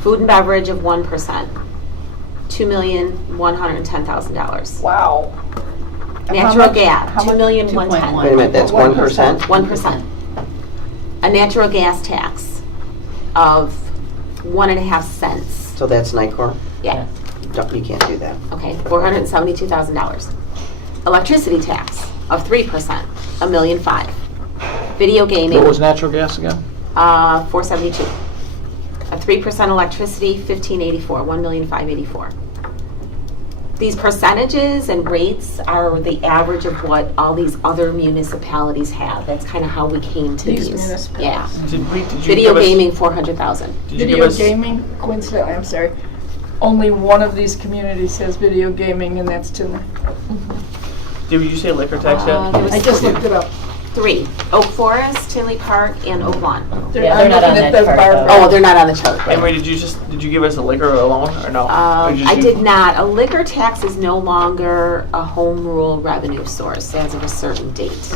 Food and beverage of 1%, $2,110,000. Wow. Natural much? gas, How much? 2,110,000. Wait a minute, that's 1%? 1%. A natural gas tax of 1.5 cents. So that's NICOR? Yeah, You can't do that. okay, $472,000. Electricity tax of 3%, $1,005,000. Video gaming, What was natural gas again? 472. A 3% electricity, 1584, 1,584,000. These percentages and rates are the average of what all these other municipalities have. That's kind of how we came to These these. municipalities. Yeah. Did you Video give us- gaming, 400,000. did you give Video us- gaming, coincidentally, I'm sorry, only one of these communities has video gaming, and that's Tinley. Did you say liquor tax yet? There was- I just looked it up. 3, Oak Forest, Tinley Park, and Oak Lawn. Yeah, they're not on looking at that the chart, Barbara. though. Oh, they're not on the chart. And wait, did you give us the liquor alone, or no? Or just I you- did not. A liquor tax is no longer a home rule revenue source as of a certain date.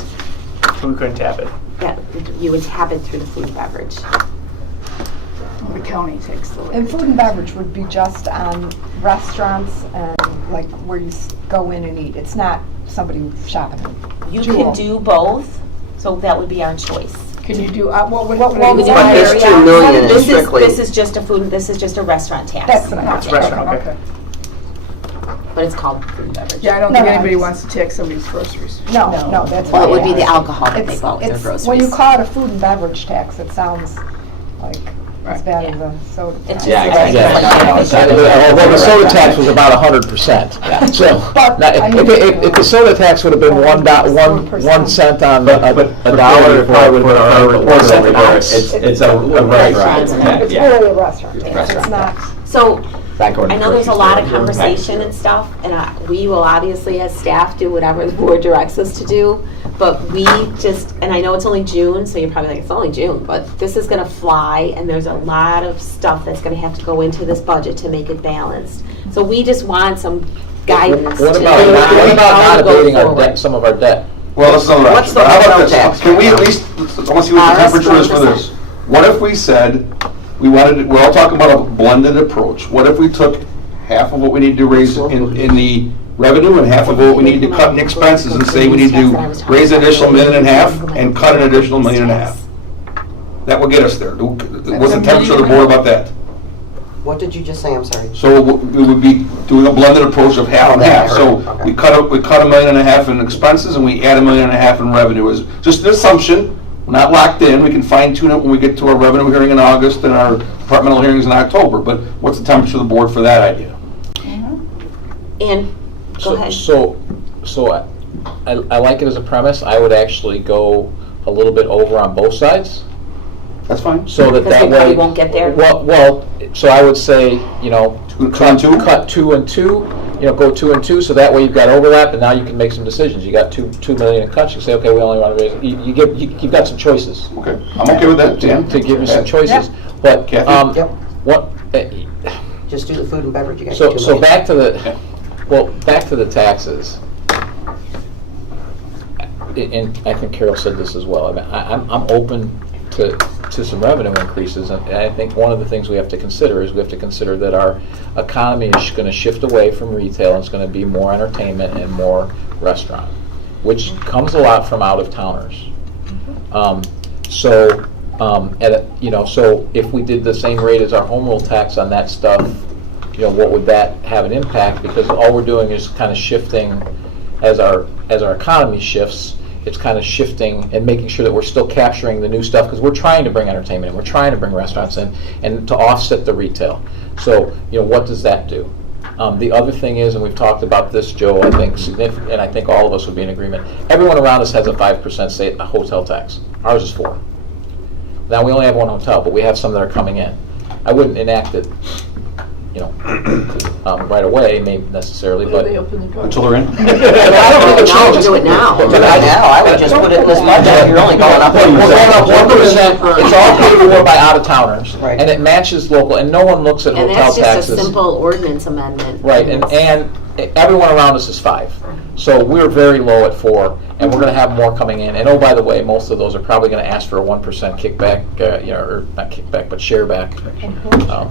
We couldn't tap it. That, you would tap it through the food and beverage. The county takes the. And food and beverage would be just on restaurants and like where you go in and eat. It's not somebody shopping. You Jewel. can do both, so that would be our choice. Can you do, what would? What We would do But this area. 2 million is This strictly- This is just a food, this is just a restaurant tax. That's what I It's restaurant, okay. But it's called food and beverage. Yeah, I don't No, think no, anybody it's- wants to tax somebody's groceries. No, no, that's. Well, it not would be the it. alcohol that they It's- bought with their it's- groceries. When you call it a food and beverage tax, it sounds like as bad as Yeah. a soda It's tax. just- Well, the soda tax was about 100%. So, But, now, I mean, if the soda tax would have been 1 cent on a dollar, it probably would have been 1 cent a box. It's a restaurant. It's Yeah. really a restaurant tax. It's not. So, Not going to I know there's a grocery lot store, of you're conversation and stuff, and we will obviously, as staff, do whatever the board directs us to do, but we just, and I know it's only June, so you're probably like, it's only June, but this is gonna fly, and there's a lot of stuff that's gonna have to go into this budget to make it balanced. So we just want some guidance. What to about know not how to go abating our forward. debt, some of our debt? Well, that's another What's option. the How about hotel this? tax Can we right at now? least, I want to see what the temperature is for this. What if we said, we're all talking about a blended approach. What if we took half of what we need to raise in the revenue and half of what we need to cut in expenses and say we need to raise an additional $1.5 million and cut an additional $1.5 million? That will get us there. What's the temperature of the board about that? What did you just say? I'm sorry. So we would be doing a blended approach of half and half. So we cut $1.5 million in expenses and we add $1.5 million in revenue. Is just an assumption. We're not locked in. We can fine tune it when we get to our revenue hearing in August and our departmental hearings in October. But what's the temperature of the board for that idea? And, go ahead. So I like it as a premise. I would actually go a little bit over on both sides. That's fine. So that Because we way. probably won't get there. Well, so I would say, Two and two? cut 2 and 2, go 2 and 2, so that way you've got overlap, and now you can make some decisions. You got $2 million in cuts, you say, okay, we only want to raise, you've got some choices. Okay, I'm okay with that, Dan. To give you some choices, but, Kathy? Yep. what, Just do the food and beverage, you got so 2 so million. back to the taxes. And I think Carol said this as well. I mean, I'm open to some revenue increases, and I think one of the things we have to consider is we have to consider that our economy is going to shift away from retail and it's going to be more entertainment and more restaurant, which comes a lot from out-of-towners. So if we did the same rate as our home rule tax on that stuff, what would that have an impact? Because all we're doing is kind of shifting as our economy shifts. It's kind of shifting and making sure that we're still capturing the new stuff because we're trying to bring entertainment in, we're trying to bring restaurants in, and to offset the retail. So, what does that do? The other thing is, and we've talked about this, Joe, I think significant, and I think all of us would be in agreement. Everyone around us has a 5% hotel tax. Ours is 4%. Now we only have one hotel, but we have some that are coming in. I wouldn't enact it, right away, maybe necessarily, but. They open the door. Until they're in? I don't think now to do it now. Do it now, I would just put it in this budget, you're only going up. We're going up 1%, it's all paid for by out-of-towners, Right. and it matches local, and no one looks at And hotel that's just a taxes. simple ordinance amendment. Right, and everyone around us is 5. So we're very low at 4, and we're gonna have more coming in. And oh, by the way, most of those are probably gonna ask for a 1% kickback, or not kickback, but share back.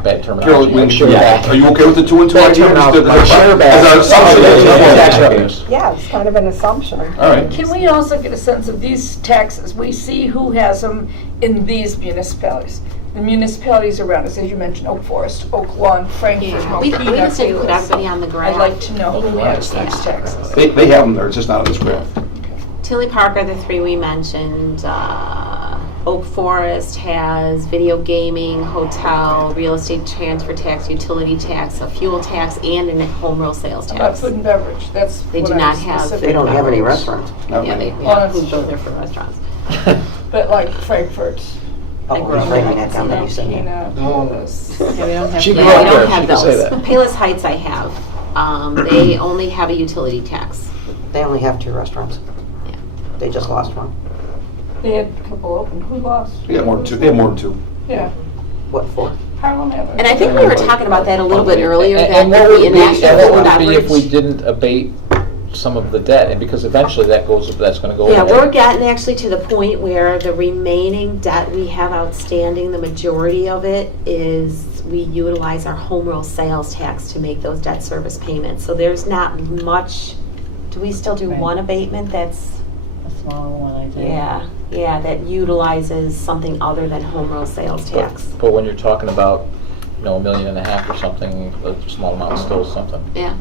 Bad Carol, terminology, share back. are you okay with the 2 and 2 Bad idea? terminology, Just share back. As our assumption. Tax revenues. Yeah, it's kind of an assumption. All right. Can we also get a sense of these taxes? We see who has them in these municipalities. The municipalities around us, as you mentioned, Oak Forest, Oak Lawn, Frankfurt, We Milwaukee. just didn't put everybody on the graph. I'd like to know who has these taxes. They have them there, it's just not on this graph. Tinley Park are the 3 we mentioned. Oak Forest has video gaming, hotel, real estate transfer tax, utility tax, a fuel tax, and a home rule sales How about tax. food and beverage? That's They what do I'm not have- specific They don't have any about. restaurants. Yeah, they Well, have that's food built there for restaurants. But like Frankfurt, Oh, grew up he's there, writing I that can down see that you said. Pena, Palos. Yeah, we don't have. She to- grew Yeah, up we there, don't have she can say those. that. Palos Heights I have. They only have a utility tax. They only have 2 restaurants. Yeah. They just lost one. They had a couple open. Who lost? They have more than two, they have more than two. Yeah, What for? Harlem had it. And I think we were talking about that a little bit earlier, that And what if would we be, enact and a what hold would be if we average. didn't abate some of the debt? And because eventually that's gonna go Yeah, away. we're getting actually to the point where the remaining debt we have outstanding, the majority of it is we utilize our home rule sales tax to make those debt service payments. So there's not much, do we still do Right. one abatement that's, A small one, I think. yeah, that utilizes something other than home rule sales tax? But when you're talking about, $1.5 million or something, a small amount is still something. Yeah.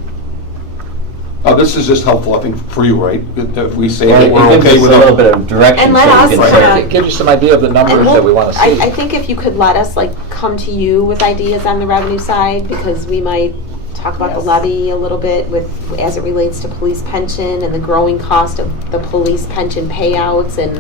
This is just helpful, I think, for you, right? If we say Well, that it we're gives okay us with a little it. bit of direction. And let so we us can kinda- start It gives you some idea of the And numbers that we wanna see. I think if you could let us come to you with ideas on the revenue side, because we might talk about the Yes. levy a little bit as it relates to police pension and the growing cost of the police pension payouts. And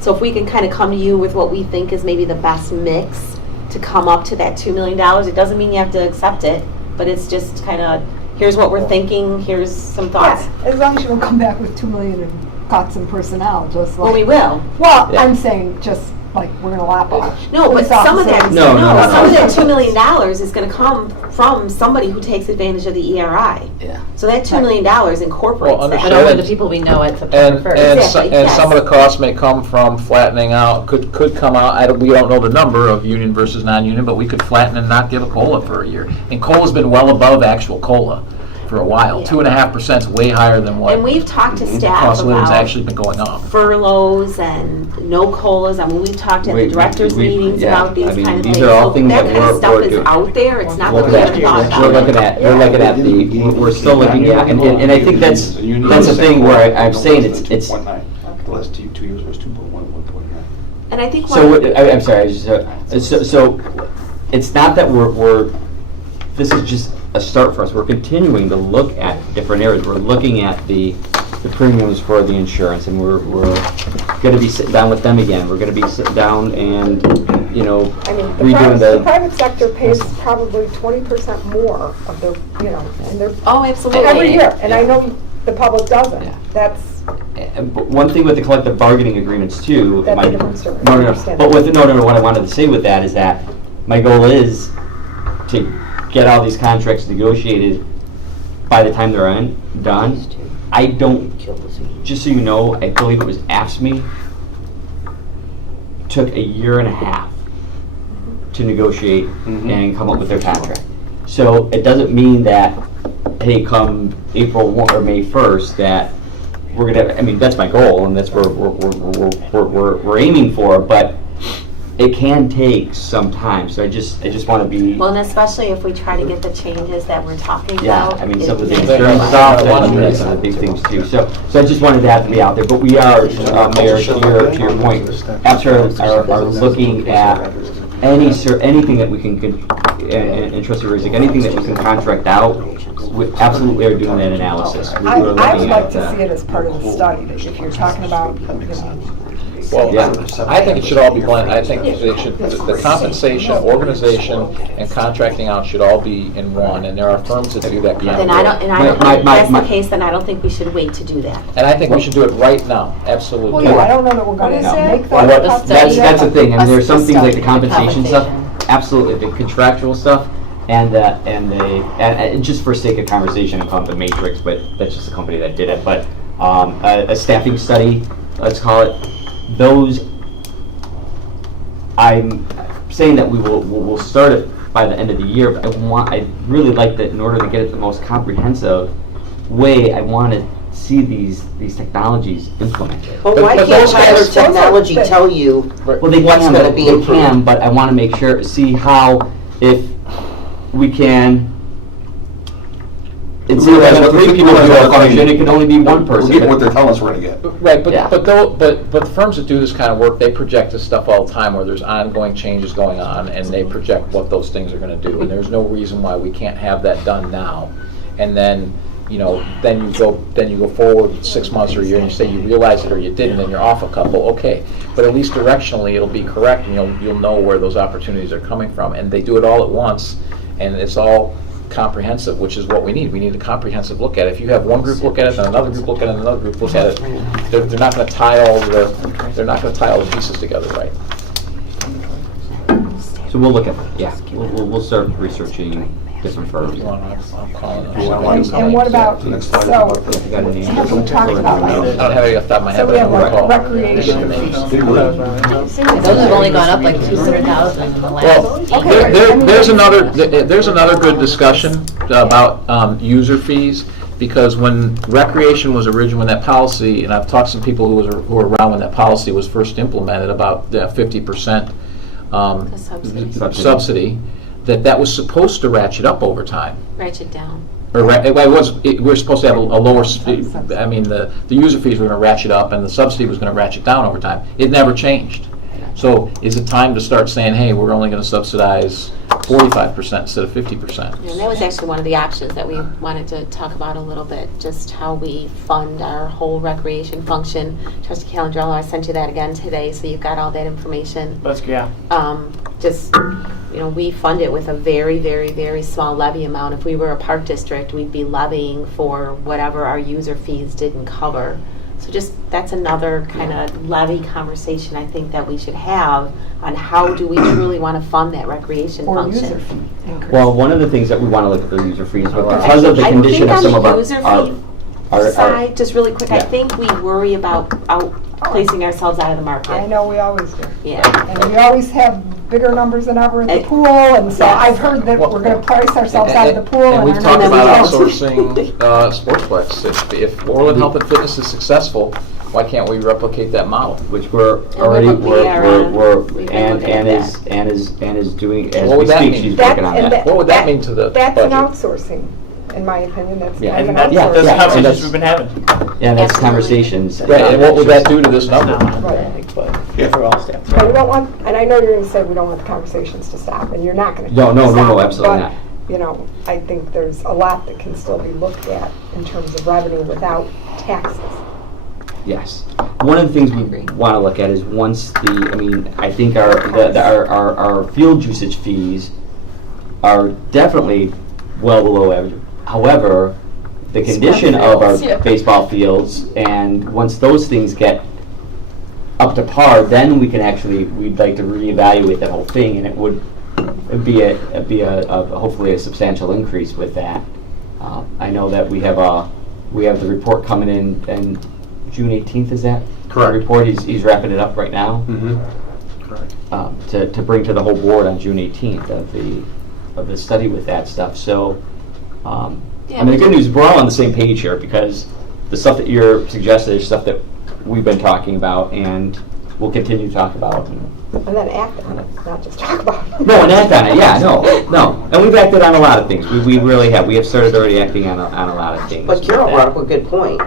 so if we can kind of come to you with what we think is maybe the best mix to come up to that $2 million, it doesn't mean you have to accept it, but it's just kind of, here's what we're thinking, here's some thoughts. Yeah, as long as you don't come back with 2 million in cuts in personnel, just Well, we like. will. Well, Yeah. I'm saying just like we're gonna lap off. No, but police some of that, officers. No, no. some of that $2 million is gonna come from somebody who takes advantage of the ERI. Yeah. So that $2 million incorporates Well, that. But only the people we know at September And, 1st. Exactly, and yes. some of the costs may come from flattening out, could come out, we don't know the number of union versus non-union, but we could flatten and not give a COLA for a year. And COLA's been well above actual COLA for a while. Yeah. 2.5% is way higher than what And we've talked to staff cost of living's about actually been going up. furloughs and no COLAs. I mean, we've talked at the directors' meetings yeah, about these I mean, kind of these things. are all So things that kind of we're stuff is doing. out there, it's not We're that we haven't thought looking about it. we're looking at we're still looking at, and I think that's the thing where I'm saying it's, 2.9. The last 2 years was 2.1, 1.9. And I think so, one, I'm sorry, so it's not that we're, this is just a start for us. We're continuing to look at different areas. We're looking at the premiums for the insurance, and we're going to be sitting down with them again. We're going to be sitting down and, I mean, the redoing the private sector pays probably 20% more of their, and they're, oh, absolutely. every year, and I know the public doesn't. Yeah. That's, But one thing with the collective bargaining agreements too. That's a my- different story. No, I no, no. understand But that. what I wanted to say with that is that my goal is to get all these contracts negotiated by the time they're done. I don't, just so you know, I believe it was AFSCME, took 1.5 years to negotiate and come up with their contract. So it doesn't mean that, hey, come April 1 or May 1st, that we're gonna, I mean, that's my goal, and that's where we're aiming for, but it can take some time, so I just want to be, Well, and especially if we try to get the changes that we're talking yeah, about. I mean, it some of the makes insurance it stuff, lot. that's some of the big things too, so I just wanted that to be out there, but we are, Mayor, to your point, after are looking at anything that we can, and Trustee Rizek, anything that we can contract out, we absolutely are doing that analysis. We're I would looking like at, to see it as part of the study, that if you're talking about, Well, Yeah. I think it should all be blended. I think it should, the compensation, organization, and contracting out should all be in one, and there are firms that do that beyond. Then I don't, and I don't, My- if that's my- the case, then I don't think we should wait to do that. And I think we should do it right now, well, absolutely. yeah, I don't know that we're gonna What is that? make Well, that. that's the thing, I mean, there's some things like the The compensation stuff, compensation. absolutely, the contractual stuff, and just for sake of conversation, I call it the matrix, but that's just a company that did it, but, a staffing study, let's call it, those, I'm saying that we'll start it by the end of the year, but I really like that in order to get it the most comprehensive way, I want to see these technologies implemented. But why but can't those Tyler guys- Technology tell you Well, they what's can, gonna but be they improved? can, but I want to make sure, see how, if we can, instead of having three people do a function, it can only be one We're person. getting what they're telling us we're gonna get. Right, Yeah. but the firms that do this kind of work, they project this stuff all the time where there's ongoing changes going on, and they project what those things are gonna do, and there's no reason why we can't have that done now. And then, then you go forward 6 months or a year, and you say you realize it or you didn't, and you're off a couple, okay. But at least directionally, it'll be correct, and you'll know where those opportunities are coming from, and they do it all at once, and it's all comprehensive, which is what we need. We need a comprehensive look at it. If you have one group look at it, then another group look at it, and another group look at it, they're not going to tie all the pieces together, right? So we'll look at that, yeah. We'll start researching different firms. I'm calling it. And what about, Next so, slide. Got a name? have we talked about I like, don't have it off the top of my head, so but we I have don't recall. recreation. Those have only gone up like 200,000 in the Well, last. Okay. there's another good discussion about user fees, because when recreation was original, when that policy, and I've talked to some people who were around when that policy was first implemented, about the 50% subsidy, that was supposed to ratchet up over time. Ratchet down. Or we're supposed to have a lower, the user fees were going to ratchet up and the subsidy was going to ratchet down over time. It never changed. So is it time to start saying, hey, we're only going to subsidize 45% instead of 50%? And that was actually one of the options that we wanted to talk about a little bit, just how we fund our whole recreation function. Trustee Calandrello, I sent you that again today, so you've got all that information. That's, yeah. We fund it with a very, very, very small levy amount. If we were a park district, we'd be levying for whatever our user fees didn't cover. So that's another kind of levy conversation I think that we should have on how do we truly want to fund that recreation or function. user fee increase? Well, one of the things that we want to look at the user fees, but because of the condition of some of I think on the user our fee side, just really quick, I Yeah. think we worry about placing ourselves out of the market. I know we always do. Yeah. And we always have bigger numbers than ever at the pool, and so Yes. I've heard that we're gonna price ourselves out of the pool. And we've our talked numbers about don't. outsourcing Sportsplex. If Orland Health and Fitness is successful, why can't we replicate that model? which we're And already, we've been looking Ann is doing, as What we would that speak, mean? she's That- working on and that. What would that mean to the That's an budget? outsourcing, in my opinion, that's Yeah. kind of And an that's Yeah, the yeah, and conversations that's- we've been having. Yeah, that's Absolutely. conversations. Right, and what would that do to this number? Right. For all staff. But we don't want, and I know you're gonna say we don't want the conversations to stop, and you're not gonna. No, no, no, stop no, it, absolutely but, not. You know, I think there's a lot that can still be looked at in terms of revenue without taxes. Yes. One of the things we want to look at is once I think our field usage fees are definitely well below average. However, the condition of our Yeah. baseball fields, and once those things get up to par, then we'd like to reevaluate that whole thing, and it'd be a hopefully a substantial increase with that. I know that we have the report coming in, and June 18th, is that? Correct. The report, he's wrapping it up right now, Mm-hmm. Correct. to bring to the whole board on June 18th of the study with that stuff, so, the good news, we're all on the same page here, because the stuff that you're suggesting is stuff that we've been talking about, and we'll continue to talk about. And then act on it, not just talk about it. No, and act on it, yeah, no, and we've acted on a lot of things, we really have, we have started already acting on a lot of things. But Carol brought up a good point.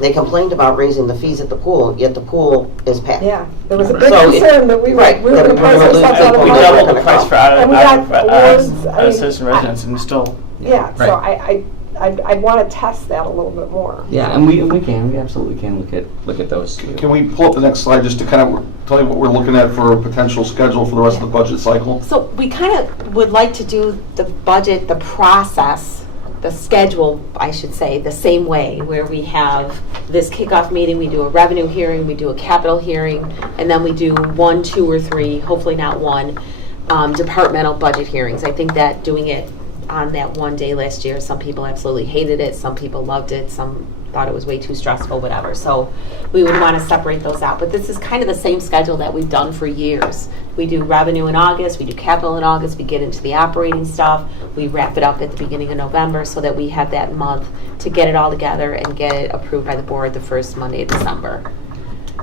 They complained about raising the fees at the pool, yet the pool is packed. Yeah, there was a big So it- concern that we were right, gonna that we price were gonna lose ourselves out of the people. We Well, market. doubled the price for And we got awards, I mean, citizen residents, and still. Yeah, so I'd wanna test that a little bit more. Yeah, and we absolutely can look at those too. Can we pull up the next slide just to kind of tell you what we're looking at for a potential schedule for the rest of the budget cycle? So we kind of would like to do the budget, the process, the schedule, I should say, the same way, where we have this kickoff meeting, we do a revenue hearing, we do a capital hearing, and then we do 1, 2, or 3, hopefully not 1, departmental budget hearings. I think that doing it on that one day last year, some people absolutely hated it, some people loved it, some thought it was way too stressful, whatever. So we would want to separate those out. But this is kind of the same schedule that we've done for years. We do revenue in August, we do capital in August, we get into the operating stuff, we wrap it up at the beginning of November so that we have that month to get it all together and get it approved by the board the first Monday of December.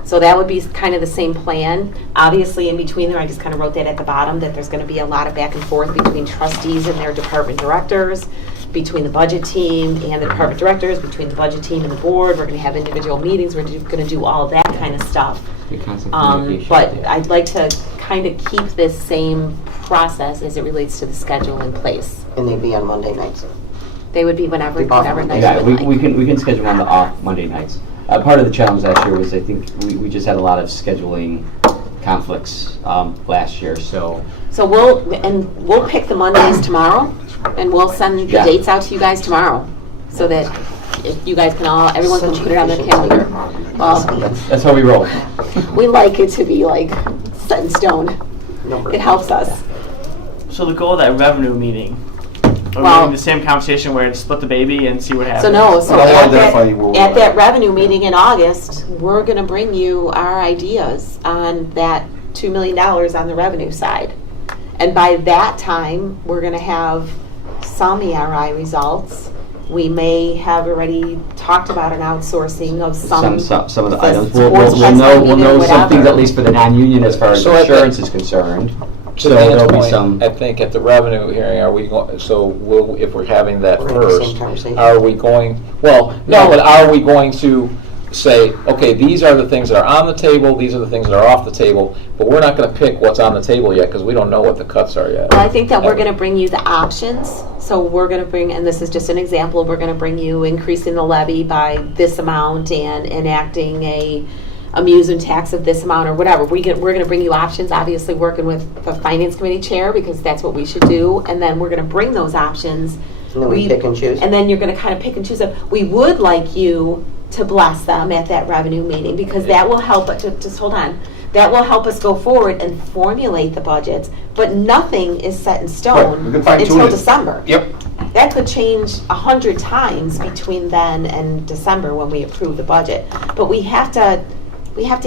So that would be kind of the same plan. Obviously, in between there, I just kind of wrote that at the bottom, that there's going to be a lot of back and forth between trustees and their department directors, between the budget team and the department directors, between the budget team and the board. We're going to have individual meetings. We're going to do all that kind of stuff. Be constant communication, But yeah. I'd like to kind of keep this same process as it relates to the schedule in place. And they'd be on Monday nights. They would be whenever night Yeah, you would like. we can schedule on the off Monday nights. Part of the challenge last year was, I think, we just had a lot of scheduling conflicts last year, so. So we'll pick the Mondays tomorrow. And we'll send the Yeah. dates out to you guys tomorrow, so that if you guys can all, everyone can put it on their calendar. Well, That's how we roll. we like it to be like set in stone. It helps us. So the goal of that revenue meeting, are we Well- having the same conversation where to split the baby and see what happens? So no, so Well, I'll at identify you where we're at that at. revenue meeting in August, we're gonna bring you our ideas on that $2 million on the revenue side. And by that time, we're gonna have some ERI results. We may have already talked about an outsourcing of some Some of the the items. sports We'll price know, levy we'll or know some things whatever. at least for the non-union as far as So at the- insurance is concerned. So To Dan's there'll be point, some, I think at the revenue hearing, are we going, so will, if we're having that We're having the same first, conversation. are we going, well, no, but are we going to say, okay, these are the things that are on the table, these are the things that are off the table, but we're not gonna pick what's on the table yet, because we don't know what the cuts are yet. Well, I think that we're gonna bring you the options, so we're gonna bring, and this is just an example, we're gonna bring you increasing the levy by this amount and enacting a amusement tax of this amount or whatever. We're gonna bring you options, obviously working with the finance committee chair, because that's what we should do, and then we're gonna bring those options. And then we pick and choose. And then you're gonna kind of pick and choose them. We would like you to bless them at that revenue meeting, because that will help, but just hold on. That will help us go forward and formulate the budgets, but nothing is set in Right, we stone can fine-tune until it. December. Yep. That could change 100 times between then and December when we approve the budget. But we have to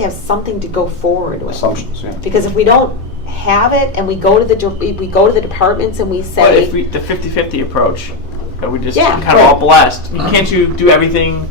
have something to go forward with. Assumptions, yeah. Because if we don't have it and we go to the departments and we But say, if we, the 50-50 approach, that we just Yeah, kind of right. all blessed. Can't you do everything?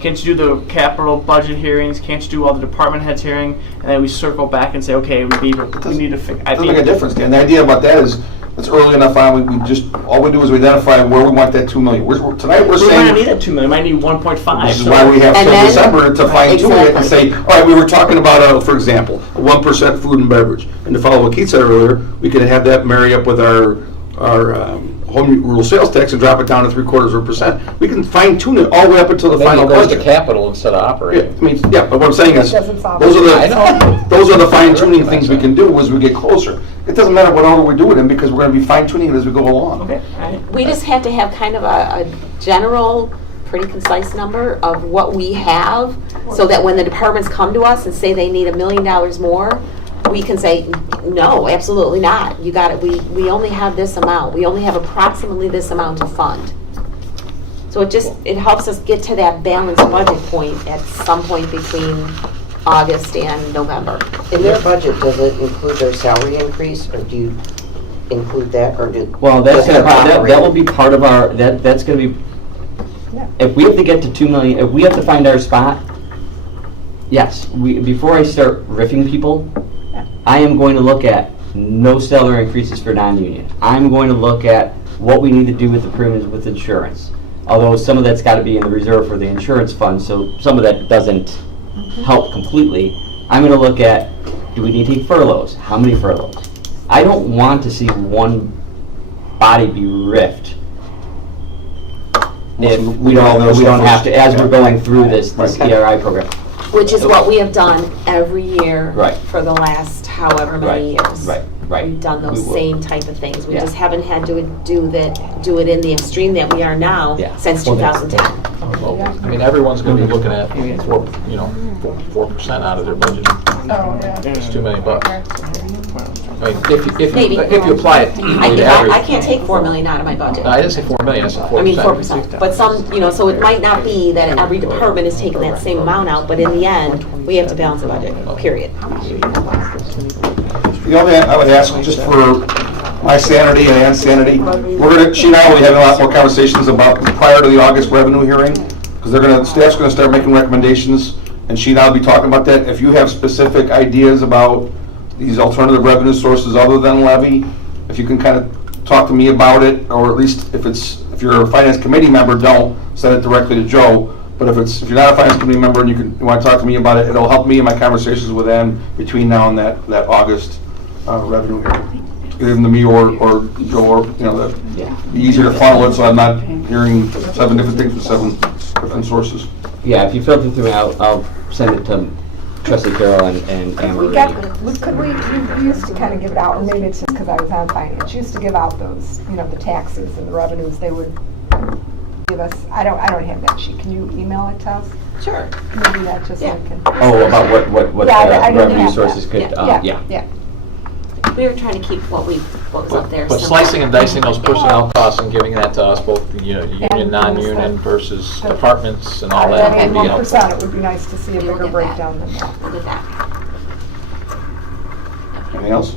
Can't you do the capital budget hearings? Can't you do all the department heads hearing? And then we circle back and say, okay, we need to fix. Doesn't make a difference, Dan. The idea about that is, it's early enough on, we just, all we do is we identify where we want that 2 million. Tonight, we're We might not need saying, that 2 million. We might need 1.5. this is why we have And till then- December to fine tune it and say, all right, we were talking about, for example, 1% food and beverage. And to follow what Keith said earlier, we could have that marry up with our home rule sales tax and drop it down to 0.75%. We can fine tune it all the way up until the Maybe final it goes to budget. capital instead of Yeah, operating. I mean, yeah, but what I'm saying is, That doesn't sound those are I know. those are the fine tuning things we can do as we get closer. It doesn't matter what order we do it in, because we're gonna be fine tuning it as we go along. Okay. All right. we just have to have kind of a general, pretty concise number of what we have, so that when the departments come to us and say they need $1 million more, we can say, no, absolutely not. You got it. We only have this amount. We only have approximately this amount to fund. So it helps us get to that balanced budget point at some point between August and November. In their budget, does it include their salary increase, or do you include that, or do? well, that's just gonna, their that will operating? be part of our, that's gonna be, if we have to get to 2 million, if we have to find our spot, yes, before I start riffing people, I am going to look at no salary increases for non-union. I'm going to look at what we need to do with the premiums with insurance. Although some of that's got to be in the reserve for the insurance fund, so some of that doesn't help completely. I'm going to look at, do we need to take furloughs? How many furloughs? I don't want to see one body be riffed if we don't have to, as we're going through this ERI program. Which is what we have done every year Right. for the last however many Right, years. right. We've done those We will. same type of things. We Yeah. just haven't had to do it in the extreme that we are now Yeah. since Well, that's- 2010. Well, I mean, everyone's gonna be looking at 4% out of their budget. It's $2 million. I mean, Maybe. if you apply it equally to every. I can't take 4 million out of my budget. No, I didn't say 4 million, I said 4%. I mean, 4%. But some, so it might not be that every department is taking that same amount out, but in the end, we have to balance the budget, period. The only thing I would ask, just for my sanity and Ann's sanity, she and I will be having a lot more conversations about prior to the August revenue hearing, because staff's gonna start making recommendations, and she and I will be talking about that. If you have specific ideas about these alternative revenue sources other than levy, if you can kind of talk to me about it, or at least if you're a finance committee member, don't send it directly to Joe. But if you're not a finance committee member and you want to talk to me about it, it'll help me in my conversations with Ann between now and that August revenue hearing. Give them to me or Joe, or that'd be easier to funnel it, so I'm not hearing 7 different things from 7 different sources. Yeah, if you filter through, I'll send it to Trustee Carroll and Anne We Marie. we used to kind of give it out, or maybe it's just because I was on finance, used to give out those, the taxes and the revenues, they would give us, I don't have that sheet, can you email it to us? Sure. Maybe that just Yeah. we can. Oh, about what Yeah, I didn't revenue have sources that. could, yeah. Yeah. We were trying to keep what was up there. But simple. slicing and dicing those personnel costs and giving that to us, both, union, And non-union versus the- departments and all Out of that that would be 81%, helpful. it would be nice to see a We'll bigger get that. breakdown than that. We'll do that. Anything else?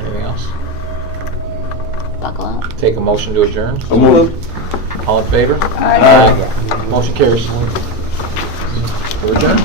Anything else? Buckle up. Take a motion to adjourn? So moved. All in favor? Aye. Motion carries. We're adjourned.